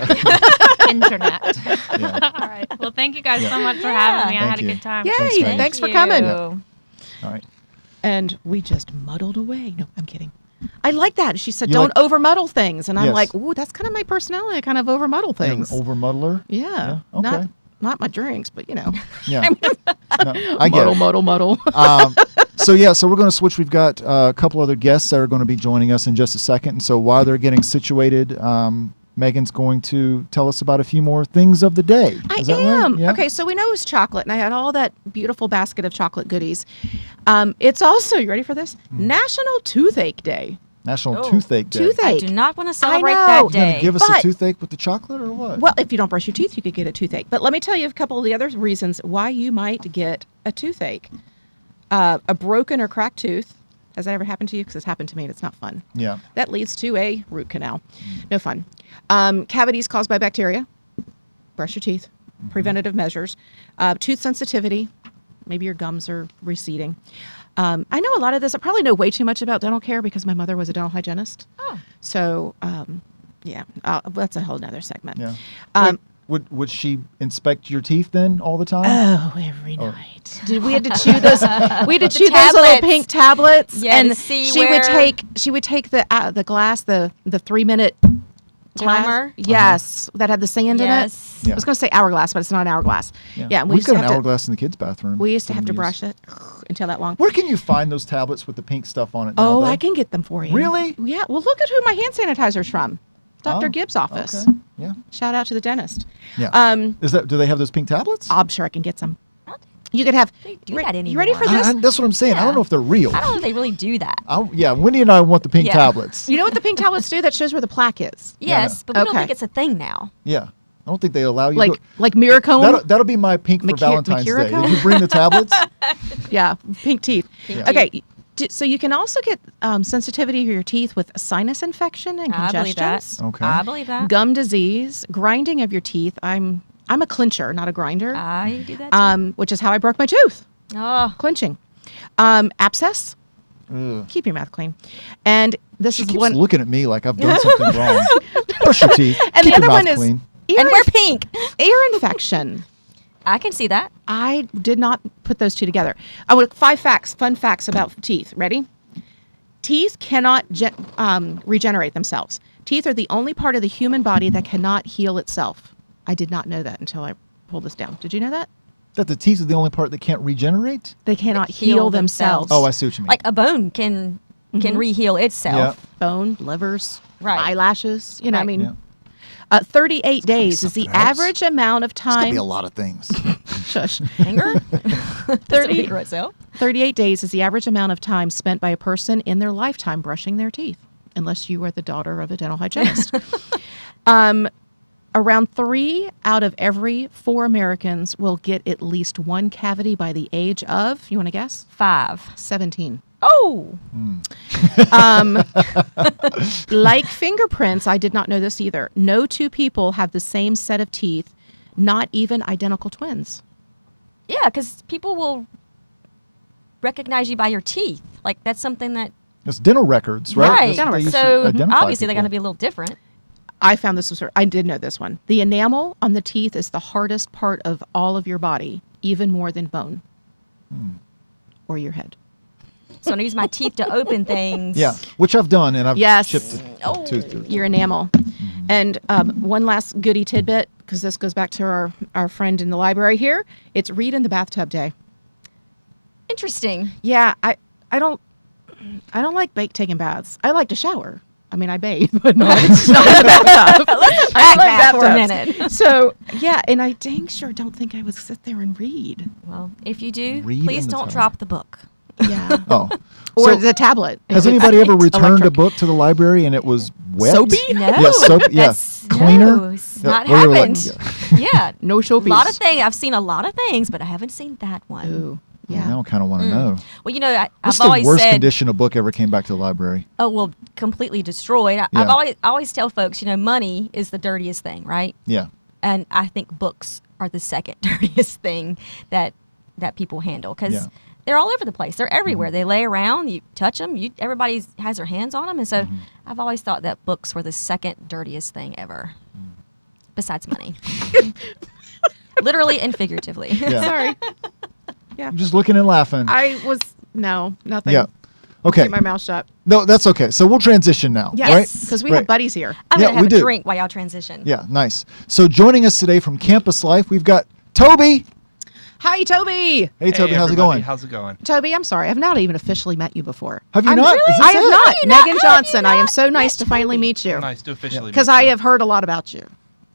internet. Yeah. All right. Well, thank you guys Yeah. so much for having me. I Thank had a you. good time. Yay! Thanks, Megan. Thanks for you. coming. All right. And we just muddled away. No, I'm kidding. I like that. She said, You "Don't like- over muddle things," and I'm Yes. like, "Ooh, that's kind of my personality. I kind of over muddle You're an things." over muddler? Yeah. Yeah, okay. Not my drinks, but you know, Yeah. No, I get muddle, it. muddle. So we're going to switch. We've got a couple other guests that are going to be joining us in just a second. And so while they're getting situated, Megan's going to tell us about a few more things of the day. I Is that right? am. Yeah? Okay, so we know it's chocolate, and I had all that beautiful basket of chocolate goodies. It's also, you ready for this? National Toothache Day. National Oh. Toothache Day. Toothache. I do not want to celebrate know. that You're You're going day. to give us a But- toothache with the chocolate or what? Well, if you don't brush your teeth, you could get a toothache. But let me tell you a couple of the other reasons why you might get a toothache. A broken or cracked tooth. Has that ever happened to you? Because it's happened to me and it's not fun. Yeah. That leads to a root canal. No fun. Cavities caused by bacteria. Brush your teeth. Preventative measures. Tooth sensitivity. Maybe your gums are receding. I know a lot of this. I probably know way too much about dental care because my mother was a dental hygienist. Oh. So, yeah, that's a whole nother segment. Yeah. Um, Wait, would she inspect your teeth then all the time? Oh, every night. We had to chew those. We had to chew those little tablets. pink tablets, Yeah, and to see she would where- take the glass, the 3-minute glass. Timer? Yes, that had the sand in Yes. it. I was going to say hourglass, but it's not an hourglass. Yeah, and We've used to got an have to- hourglass in the kids' bathroom. We used to for have to them brush use. it until that long. Where can you find those tablets with the pink stuff on it? Oh, nowadays? I can get them for you. Really? Yeah. Well, look at who my hand sanitizer's from. Dr. Oh, Gibbs' office. Okay. Yeah. Shout out to the dentist. Yeah. Do they have those pink tablets? I'm sure I can get some. You could have. They do that You ready for anymore. this? That's what I'm saying. I don't Yeah. know if they're real. I don't know if they really do that. Yeah, Wendy and I want the pink Yeah. tablets. You know what the pink tablets do? That shows where the plaque is. Yes, but we don't Okay. think it's a thing now. Yeah. I don't think they allow you Like to. Miracone. That'll be my pink for Valentine's Day. Mercurico? Did you bring the tablets? Yeah, pink teeth. Yeah. Okay, so you can also get sensitivity to your teeth with sinus infection and I believe that. congestions, Okay. I believe that. gum disease, grinding of your teeth. I'm a clincher, not a grinder. I do that too. Which is how I broke my tooth, Oh, clinching. Abscess. Ugh. Keep your mouth clean. And this She is keeps one. looking at me like I've done something wrong. Brush your teeth. And Keep the your other mouth one is clean. ear, and we're pink. ear infection. I can see that. I did not put those two together. I would 5 facts, fun facts about teeth. Ready? Teeth cannot regenerate themselves. Teeth are the only part of the human body that cannot heal itself. I did not know that until I pulled this down. Did you know that? That the teeth are the only part that can't regenerate? They cannot Heal heal themselves. themselves. Oh, I see what you mean. Like a bone can reheal itself. Bone, livers, Right. eyelashes. You know, Right. I mean, Yeah. 38 days is the something else. average amount of It's going to time. be a lot of things. Shush. Finger? 30 Finger itself. 38 days is the average amount of time spent by a person in their lifetime brushing their teeth, unless you are the daughter of a dental hygienist. A Around 3 out of every 4 Americans will get at least one cavity by the age of, you want to guess? 5. 17. Oh, Like fingerprints, I did not know this either. No 2 people have the same set of teeth, not even identical twins. yeah, because people will recognize you by your teeth. Like, that's something that... It's dental records, right? Right. That's what they use to So, identify obviously, they're people. going to be a little different. I found this was, I did know this one. The enamel on the teeth is the hardest part of all of your body, even more than bone or your head. So, I'm going to use my teeth to open things. Yeah, which I've done, and I've Yes. chipped a tooth through. Your enamel. And one last goody tidbit, because this goes back to our friend in the library here. It's read in the bathtub day. Interesting. Yeah, I don't like taking baths. I like to shower. I mean, I bathe, but not in the bathtub. I Back that for a bathtubs. minute. So yeah, and I dang sure don't think I would sit there and read. Well, if you do, Read please in the don't tub. drop the book. Yeah. Oh. Or So, the tablet. has If it's anybody ever returned a electric. book to the library and it was wet? Soapy? No. Yeah, soap, yeah. That's, Cleaner? No, it's Yeah, not where you're like, happened. Yeah. No A soapies. lot of things. I've seen a lot of things, but I haven't seen that one. Ooh, Yeah. yeah. Now I kind of want to know. Well, you know, I've What's the always worst said, condition a book ever came back to the library? oh, well, completely destroyed. Yeah. I always tell folks, you know, money is the dirtiest thing, right? Yeah. And I think books are the second dirtiest thing that people handle because Yeah. they're all over the place. They're everywhere. They lay around. You touch them. Everybody has their hands on them. And so I've always thought that books were the second dirtiest thing ever, besides money. Literally and figuratively. Yeah. Sorry. I'm just looking and laughing. I was nothing. Yeah. Okay. Keep my mouth shut. No, that's okay. So we'll transition now. Yes, Right? because we Right. have buddies here. I'm Yeah, going to we have a do. drink while y'all transition. Yeah, nice. So joining us today from Campus Life, we've got Toby. Hi, Toby. Hey, Toby, how's it everybody. going? How's it going? Toby, I'm sorry. I've not even officially met you before. Have you I'm not? Really? Is this I have it? not. you not? Megan How have you Johnson. I am not so nice met to finally Toby? meet you. Nice to officially Because meet I you. have heard a lot about you.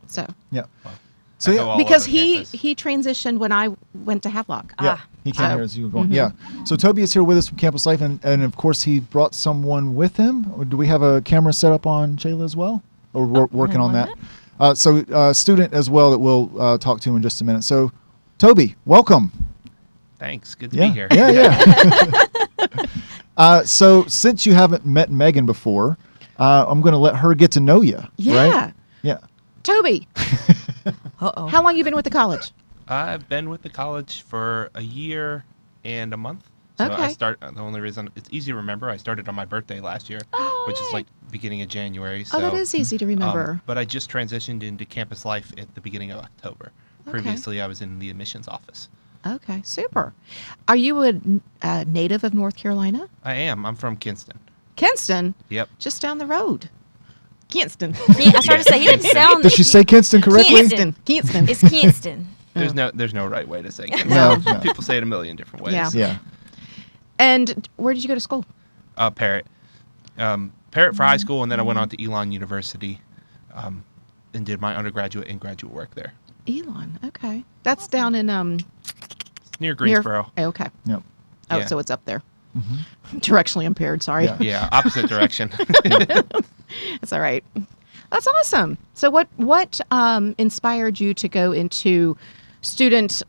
So Yeah. Well, So I yeah, go all because over he campus. transitioned when I went to Havelock. yeah, Ah. he came So- here as you were going. Yeah. So Toby is here with us from Campus Life, and of course he brought someone with him. Or do we have a camera set up on Chayla as well? Or we're working on that. So student as well that we'll talk to in just a minute. So Toby, welcome. Thanks. Good to Yeah. be here. Yeah, yeah. So since you haven't met Megan before, I'm going to let her get to know you. Yeah. Right? Yeah. Toby, Uh-oh. how long you been with the college? I've been with the college for a year and a month. So Okay. the only reason it's easy to remember, I started on my birthday last year, which is like beginning of January. So, Oh, that is easy to remember. but I just transitioned into campus life at the beginning of October. Okay. Previously, I was in the admissions office. Okay, super. Are you a native of North Carolina? I am. I'm from Kinston. Kinston, Yep. just down the road. Kinston. I started to say, he didn't sound... Did she say Kinston correctly? Kinston. Kinston. It's Kinston. There's no right way to say it. No, no. People say it a million different ways. Yeah. Yeah. And where did you go to school? Parrot. Parrot for high school, and then I went on to Elon University and did my undergraduate and graduate work there. Elon. Okay, that's down in It's near Greensboro. Okay. Yep. Oh, Yeah. so it's up there. Directionally impaired. Sorry. Yeah. Yeah, opposite direction. That's all right. That's awesome. So what inspired you to go into student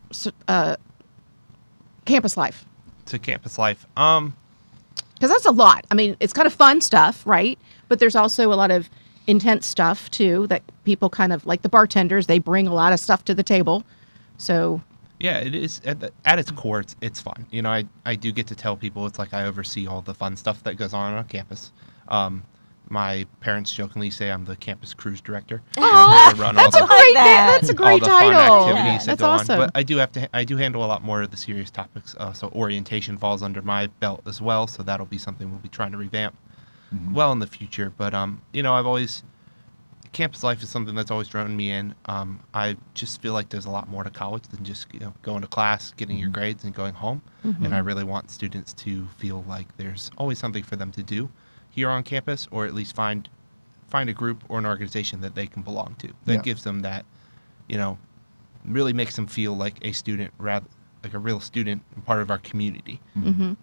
campus life? To campus life. Because that's a lot. I mean, it's kind of fun stuff, right? But there's also a lot of intense stuff too that people kind of like the bartenders. They bring a lot of stuff to the table. So Yeah, it is at its core. It's fun. You know, I do get to tell people it's like I oversee all the fun stuff that goes on campus. My parents jokingly say I'm the campus cruise director. Oh, I run that's all a the, great. that. That's a all great the fun title. activities that That's go awesome. on. But I do handle a lot more of the serious topics. So orientation falls under my belt as well. So that'll be something we'll be trying to revamp well in the future. But you know, campus life is something that's always drawn me in. I just feel like there's a lot more to college than just going to class, getting your grades, and going home. And I really want students to feel like there's always something for them to do here on campus, or at least find a group or an organization that they can belong to. That Yeah. gives them that, really makes them feel like a student, rather like a real student and part of our community. Mm-hmm.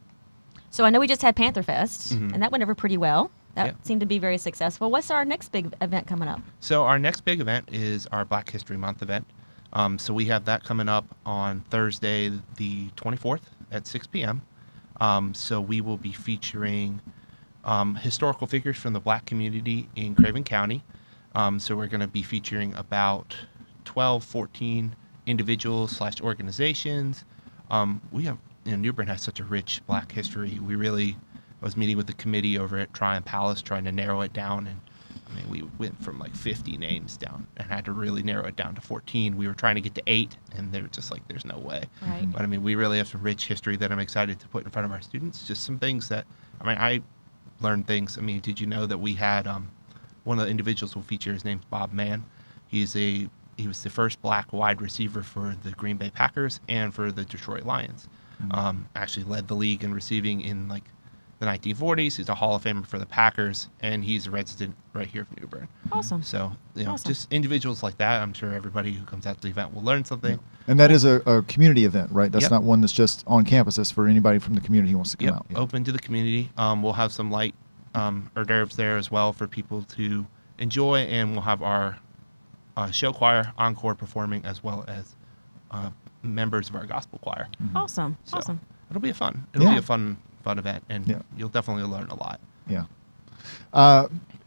So I know we just had Panther Fest, and that went over pretty well. That Yeah. seemed to be very successful. What's our next big event coming up? So our next big event is our Black History Month event. So we have that coming up on Thursday, the 24th at 6 p.m. So we will be featuring historical figures from the Black community in Craven County. So we're going to be featuring about 12, 14 individuals / organizations. We have, New Bern has such a rich Black history. I was meeting with the committee over at Tryon Palace trying to narrow it down, and we went from like 50 names down and had to really narrow it down to 14. We were trying to get to 8, and they were just like, there's no way. Right. But we really have some rich history that I'm excited to put in front of our students. Just some things that, I learned things. Did you know that we had one of the individuals we'll feature, his name's Bob Mann. He was the first Black wide receiver for the Green Bay Packers and for the Detroit Lions. Actually led the league in receiving in like the 1940s. He's a Hall of Famer for the Packers, and he's a resident right here from New Bern. Awesome. So, Awesome. just individuals like that. I'm sure everybody who comes out to the event will learn something. And that is a community event, right? That's Yep. not one that's just on campus. That's for anybody from the community who wants to come Yep, out. open to the community. We'll have some light hors d'oeuvres there as well for people to enjoy, and we'll have our show choir encore performing as well as members of our gospel choir. Awesome. So Awesome. it'll be a fun event, and Yeah. you'll definitely learn a lot. Yeah.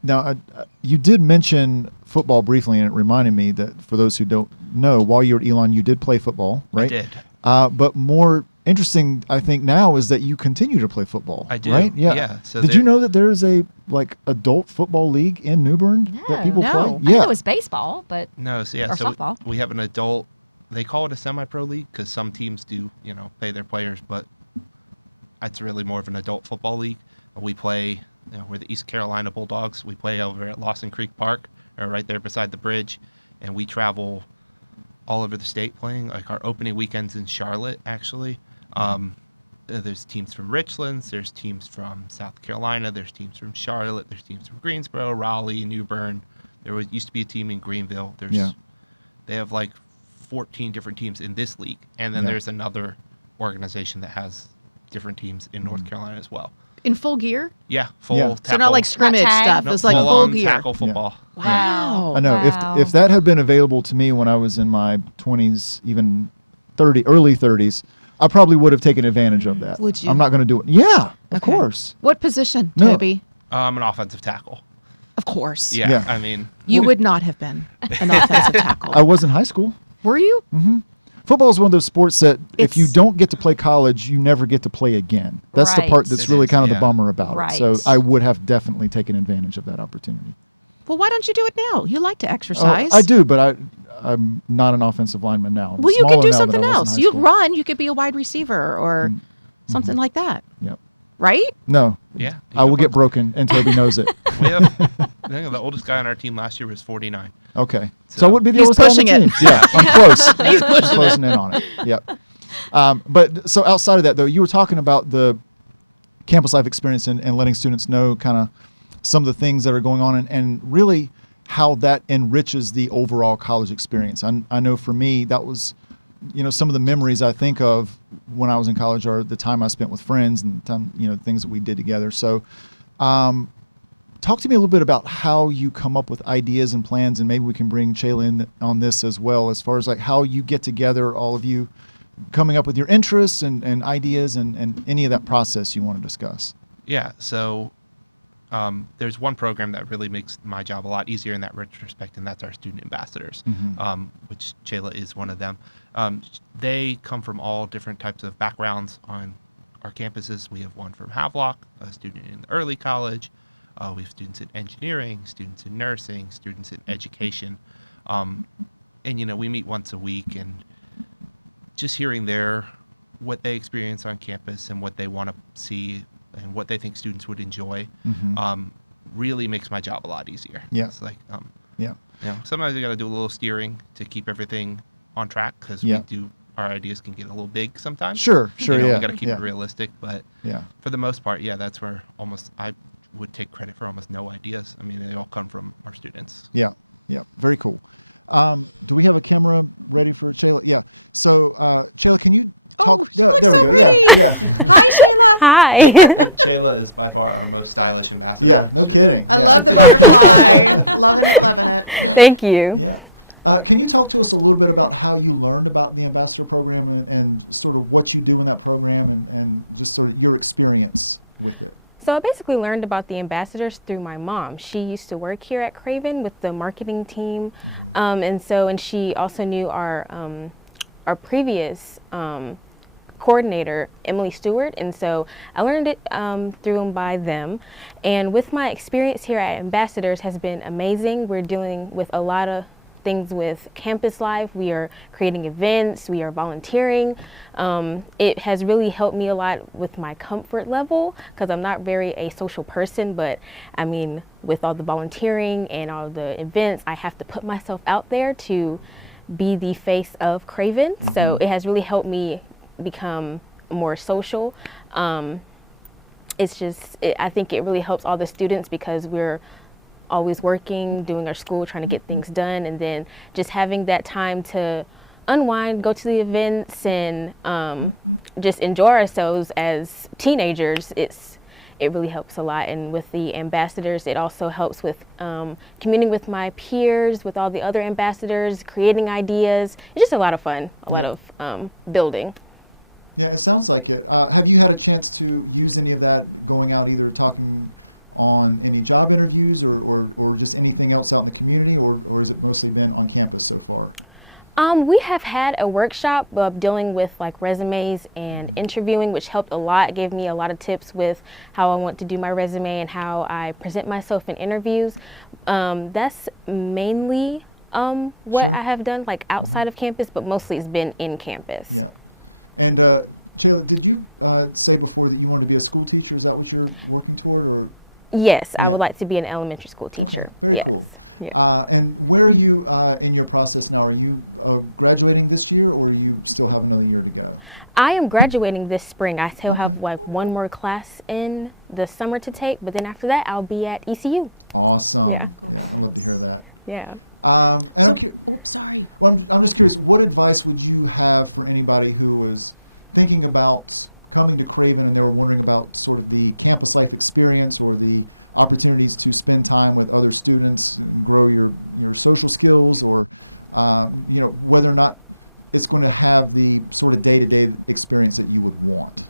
Now, you did mention football briefly, and it reminded me that for those who don't know, while you were at Elon, you did play football, right? I did. But more interesting, I think, now is that you continue to play football. I do. Right? Yeah. Yeah. So did you know that there is a adult football league in New Bern that people No. play? I Yeah. knew it was baseball, but No, so Or softball. we have an adult. They call it a semi-pro league because some teams do, pay their players, but it's really more of an adult football league. We play, we're the East Carolina Bulldogs. We play over at Lawson Creek Park, or right there beside the bridge, and we travel all over the state playing. Like our opening weekends in Charlotte, actually. There's teams from Richland, there's teams from South Carolina, there's teams from Charlotte, there's teams from Greensboro, Raleigh, New Bern. Used to be a team in Greenville. They have like 14 different teams in this league, and then Yeah. there's another organization that has different teams in North Carolina as well. In full gear? Yeah, full Yeah. tackle. So not like scrimmage Not tag? stuff. No, It's like full full-on gear. tackle football. Wow. I know. Wow. If that had been available to me when I was in my 20s, even early 30s, I probably would have taken advantage of that. Would you? I'm not going to do it. Yeah, of Okay. course. What position, No. Toby? An offensive tackle. Of course. Yeah, Yeah. You would not have been an offensive tackle. I was in high school. Were you? Football is one of those sports that if you It's- don't get to play college, you never get to play again. That's the Right. part that's It really is, kind of the yeah. bummer about it. So Right. I would have definitely taken advantage of that opportunity. Well, why don't you do it now? You like to exercise. I do, but I'm not an offensive lineman now. I'm Well, you smaller can do now than something I was in else. high You school. run. You could be a wide receiver or something like that. Yep. Right? No. Yeah. I will get broken, and Toby knows it. We have, I think the oldest guy on our team last year was 49. Okay. So, So- I would be the He's oldest guy on the pushing it. team. Yeah, I'm close. He's closing in on it. Yep. But so outside of that, though, you were talking about the campus life experience and letting students know kind of some of the things that are going on and really how that enriches the overall college experience. I know for me, that was, some of the memories I think of when I was in college are the time I spent with friends and the time, things that we did together. So, talk to me a little bit about how you come up with ideas and plans, and maybe we can bring Chayla in on this as well, as far as like how you get together, all of you coming up with your interests and ideas and any of that process you want to discuss. Yeah, so there's one program that really makes my job a lot easier in that retrospect, and that's our student ambassadors, which Chayla is one of them. They come from all different types of backgrounds on our campuses. We have one from Havelock, a student in the early college. We have students in engineering, students in nursing, students in education. And, we meet once a week, and just hearing what they experience on campus and what they want to see and what they think students would enjoy really makes my job a lot easier. Yeah. It's like, Yeah. sometimes you got to do a little steering to keep everything on track because Yeah. our ideas can get a little big sometimes. Sure, yeah. We got to keep yeah. it realistic, but Yeah. for the most part, that's where I would take credit for almost no ideas. They all come from our students. Yeah. Yeah. Very cool. Do we have a camera ready for Chayla? Yeah. So, Chayla, can you talk. she looks there we so go. pretty. Yeah. Hi, Shayla. Hi. Chayla is by far our most stylish ambassador. Yeah. No kidding. I Yeah. love the butterfly. Loving it, loving it. Thank you. Yeah. Can you talk to us a little bit about how you learned about the ambassador program and sort of what you do in that program and just sort of your experience with it? So I basically learned about the ambassadors through my mom. She used to work here at Craven with the marketing team, and she also knew our previous coordinator, Emily Stewart, and so I learned it through and by them. And with my experience here at Ambassadors has been amazing. We're dealing with a lot of things with campus life. We are creating events, we are volunteering. It has really helped me a lot with my comfort level because I'm not very a social person, but I mean, with all the volunteering and all the events, I have to put myself out there to be the face of Craven. So it has really helped me become more social. It's just, I think it really helps all the students because we're always working, doing our school, trying to get things done, and then just having that time to unwind, go to the events, and just enjoy ourselves as teenagers. It really helps a lot. And with the ambassadors, it also helps with communing with my peers, with all the other ambassadors, creating ideas. It's just a lot of fun, a lot of building. Yeah, it sounds like it. Have you had a chance to use any of that going out, either talking on any job interviews or just anything else out in the community, or has it mostly been on campus so far? We have had a workshop of dealing with like resumes and interviewing, which helped a lot. It gave me a lot of tips with how I want to do my resume and how I present myself in interviews. That's mainly what Sure. I have done, like outside of campus, but mostly it's been in campus. Yeah. And Chayla, did you say before that you wanted to be a school teacher? Is that what you're working toward, or? Yes, I Yeah. would like to be an elementary school teacher. Okay, very Yes. cool. Yeah. And where are you in your process now? Are you graduating this year, or you still have another year to go? I am graduating this spring. I still Okay. have like one more class in the summer to take, but then after that, I'll be at ECU. Awesome. Yeah. Yeah, I'd love to hear that. Yeah. And Oops, sorry. well, I'm just curious, what advice would you have for anybody who was thinking about coming to Craven and they were wondering about sort of the campus life experience or the opportunities to spend time with other students and grow your social skills, or whether or not it's going to have the sort of day-to-day experience that you would want?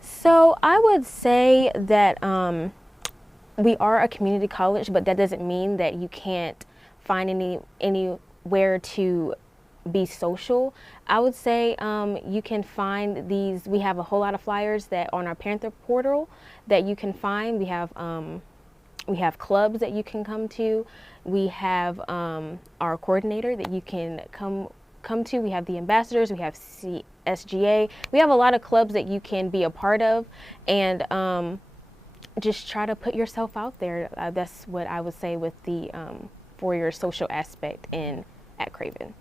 So I would say that we are a community college, but that doesn't mean that you can't find anywhere to be social. I would say you can find these. We have a whole lot of flyers that on our Panther portal that you can find. We have clubs that you can come to. We have our coordinator that you can come to. We have the ambassadors. We have SGA. We have a lot of clubs that you can be a part of, and just try to put yourself out there. That's what I would say with the for your social aspect at Craven.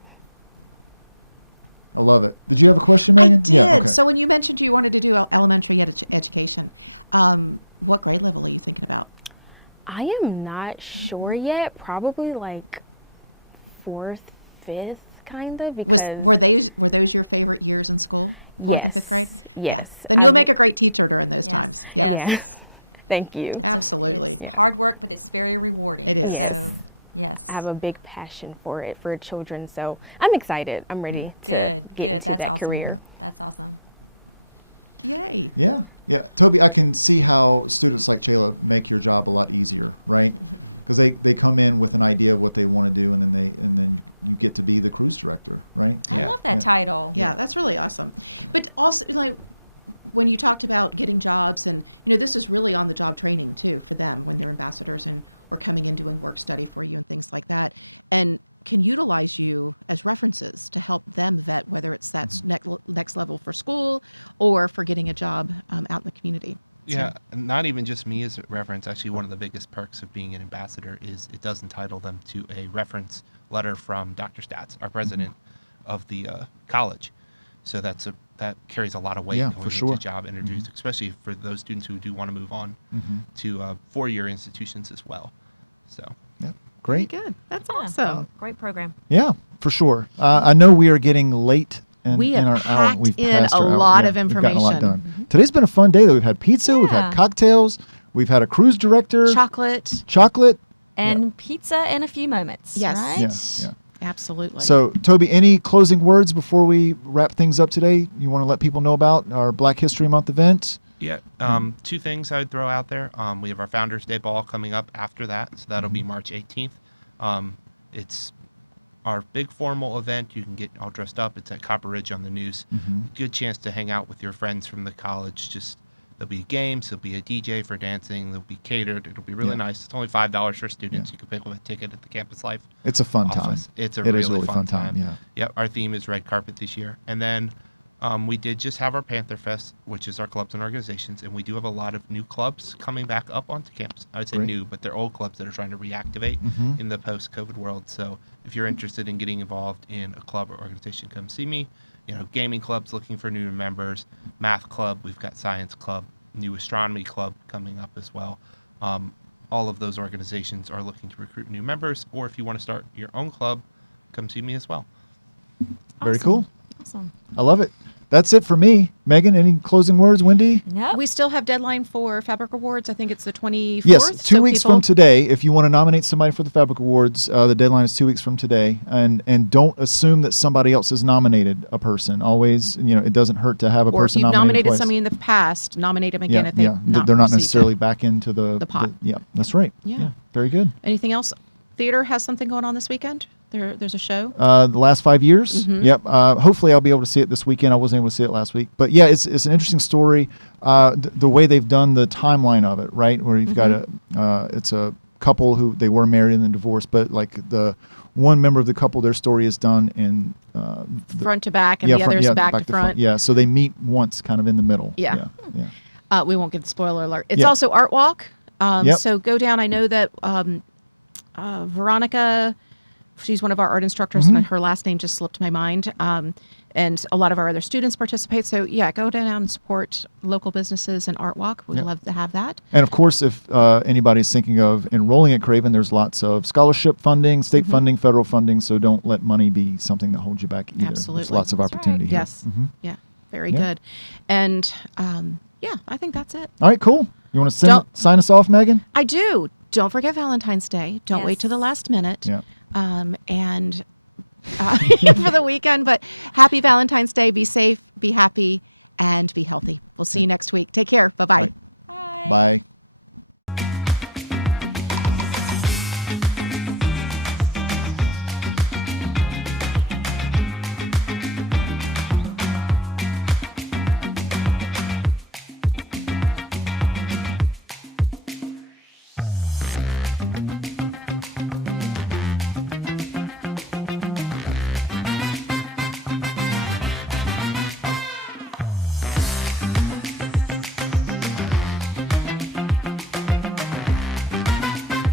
I love it. Did you have a question, I Megan? did. Yeah, okay. So when you mentioned you wanted to do elementary education, what grade level are you thinking about? I am not sure yet. Probably like 4th, 5th, kind of. Because Were those your favorite years in school? 4th and 5th grade? Yes. Then you'll make a great teacher during those times. Yep. Yes. Thank you. Absolutely. It's hard work, but it's very rewarding. It is. So, yes. I have a big passion for it, for children. So I'm excited. I'm ready to Good, get good. into That's that awesome. career. That's awesome. Yay. Yeah. Toby, I can see how students like Chayla make your job a lot easier, right? Because they come in with an idea of what they want to do, and then you get to be the cruise director, right? I love that title. Yeah, that's really awesome. But also, like, when you talked about getting jobs, and this is really on the job training too for them when they're ambassadors or coming in doing work study for you and things like that, and can utilize you as references to help them vet whether it's that next level for school or for getting a job out in the community. Yeah, not even just me as a reference. Actually, one of the biggest perks of being an ambassador is it does entitle them to a reference letter from Dr. Stats, our president of the college. So that carries a lot of weight going into job interviews, especially for those students who do want to move on to four-year institutions as well. So. Yeah. Great. Very good. That's Yeah, awesome. Great program. Yeah, for sure. I know we are getting late in, We in have our hour. packed We've in passed a our hour. lot of We've gotten a lot information. done. Today's been a fun day. Though. We've had pizza. We've Yeah. had cocktails. We've had a cruise director. Chocolate. And pizza in a few moments. Yes. Right? Yeah. Absolutely. So, Toby, any closing words before we wrap things up today? You want to let people know about our Black History Month event? Yeah, two things I would throw out there. We have our Founders Day Ball coming up after that, so that'll be March 18th. It's our big formal event. You can get all dressed up. It's at Copper Ridge on the News. Good chance to hang out with your friends from the college. There'll be games. There'll be a DJ for dancing. There'll be catered. It'll be really nice. It's only $5 for students. You can pick up a ticket at the Campus Life. It's a fun time. office. It's a It is really fun time. Yeah. Yep. Our theme is red carpet this year, and then we did just have our Panther Fest, which is our clubs and organizations, and we do have a lot of new clubs coming back up onto campus. I would say Great. new, but they're old clubs that are trying to reactivate in the post-COVID world. So if you're interested in getting involved in a club or organization, come see me. Gaming clubs looking for new members, math club, we've got science club, new astronomy club coming up as well. All of those organizations are looking to recruit new members, or if you want to start your own club, come see me as well. Very Awesome. cool. Awesome. I love it. That's it for me. Megan, any closing words? Wendy? Nope. we still have deadline for Fabric Awards. I think it's the 24th. Yes, 2 so weeks people- from today. If you want to nominate somebody for the Fabric Awards, the deadline is 2 weeks from today. And don't assume that somebody else has nominated a person. Always, it doesn't hurt to have a Or if person you've nominated twice. somebody in the past, nominate them again Yeah, if they've yeah. not They're not received necessarily it. back into the pot. yeah, that's right. Yeah. Very good. Anything else? Theater has something going on this weekend? There's a show? The last 5 years. Mm-hmm. Yep. Hopefully, I'll be able to see it this weekend. I wasn't able to see it last week, but yeah, it's an interesting story. The way they've done the timeline of it, right? Where you've got it's a couple who they were married and then divorced, but like the one member of the couple, their story is done in Front to back, and the other's back to front. Yeah. So they meet once, kind of in the middle. Yeah. Yeah. We won't give the spoiler alert. It's Yeah. also Art Walk. Yep. So go down. I know that Veronica, she's one of our art instructors, and her last name just slipped my mind. And a lot of our other students participate. So yeah, go down and support local businesses and Art Walk. We'd Yep. love to have that. And of course, if anybody's thinking of enrolling at Craven, there's lots of scholarship funding, state funding, federal funding. So don't let money be something that holds you back either. There's Absolutely. lots of That's opportunity right. here. Yes. Mhm. Yeah. Very Yeah. good. And yeah, I think that's it. All right, cool. You want to Don't- sign us off, Megan? I do. Don't forget Valentine's Day. Don't wait to the Yes. last minute. Yeah. And for the weekend. But happy Valentine's Day. Be safe, be happy, and be healthy. We'll see you next week. Take care. Bye-bye. Right. Bye. Bye.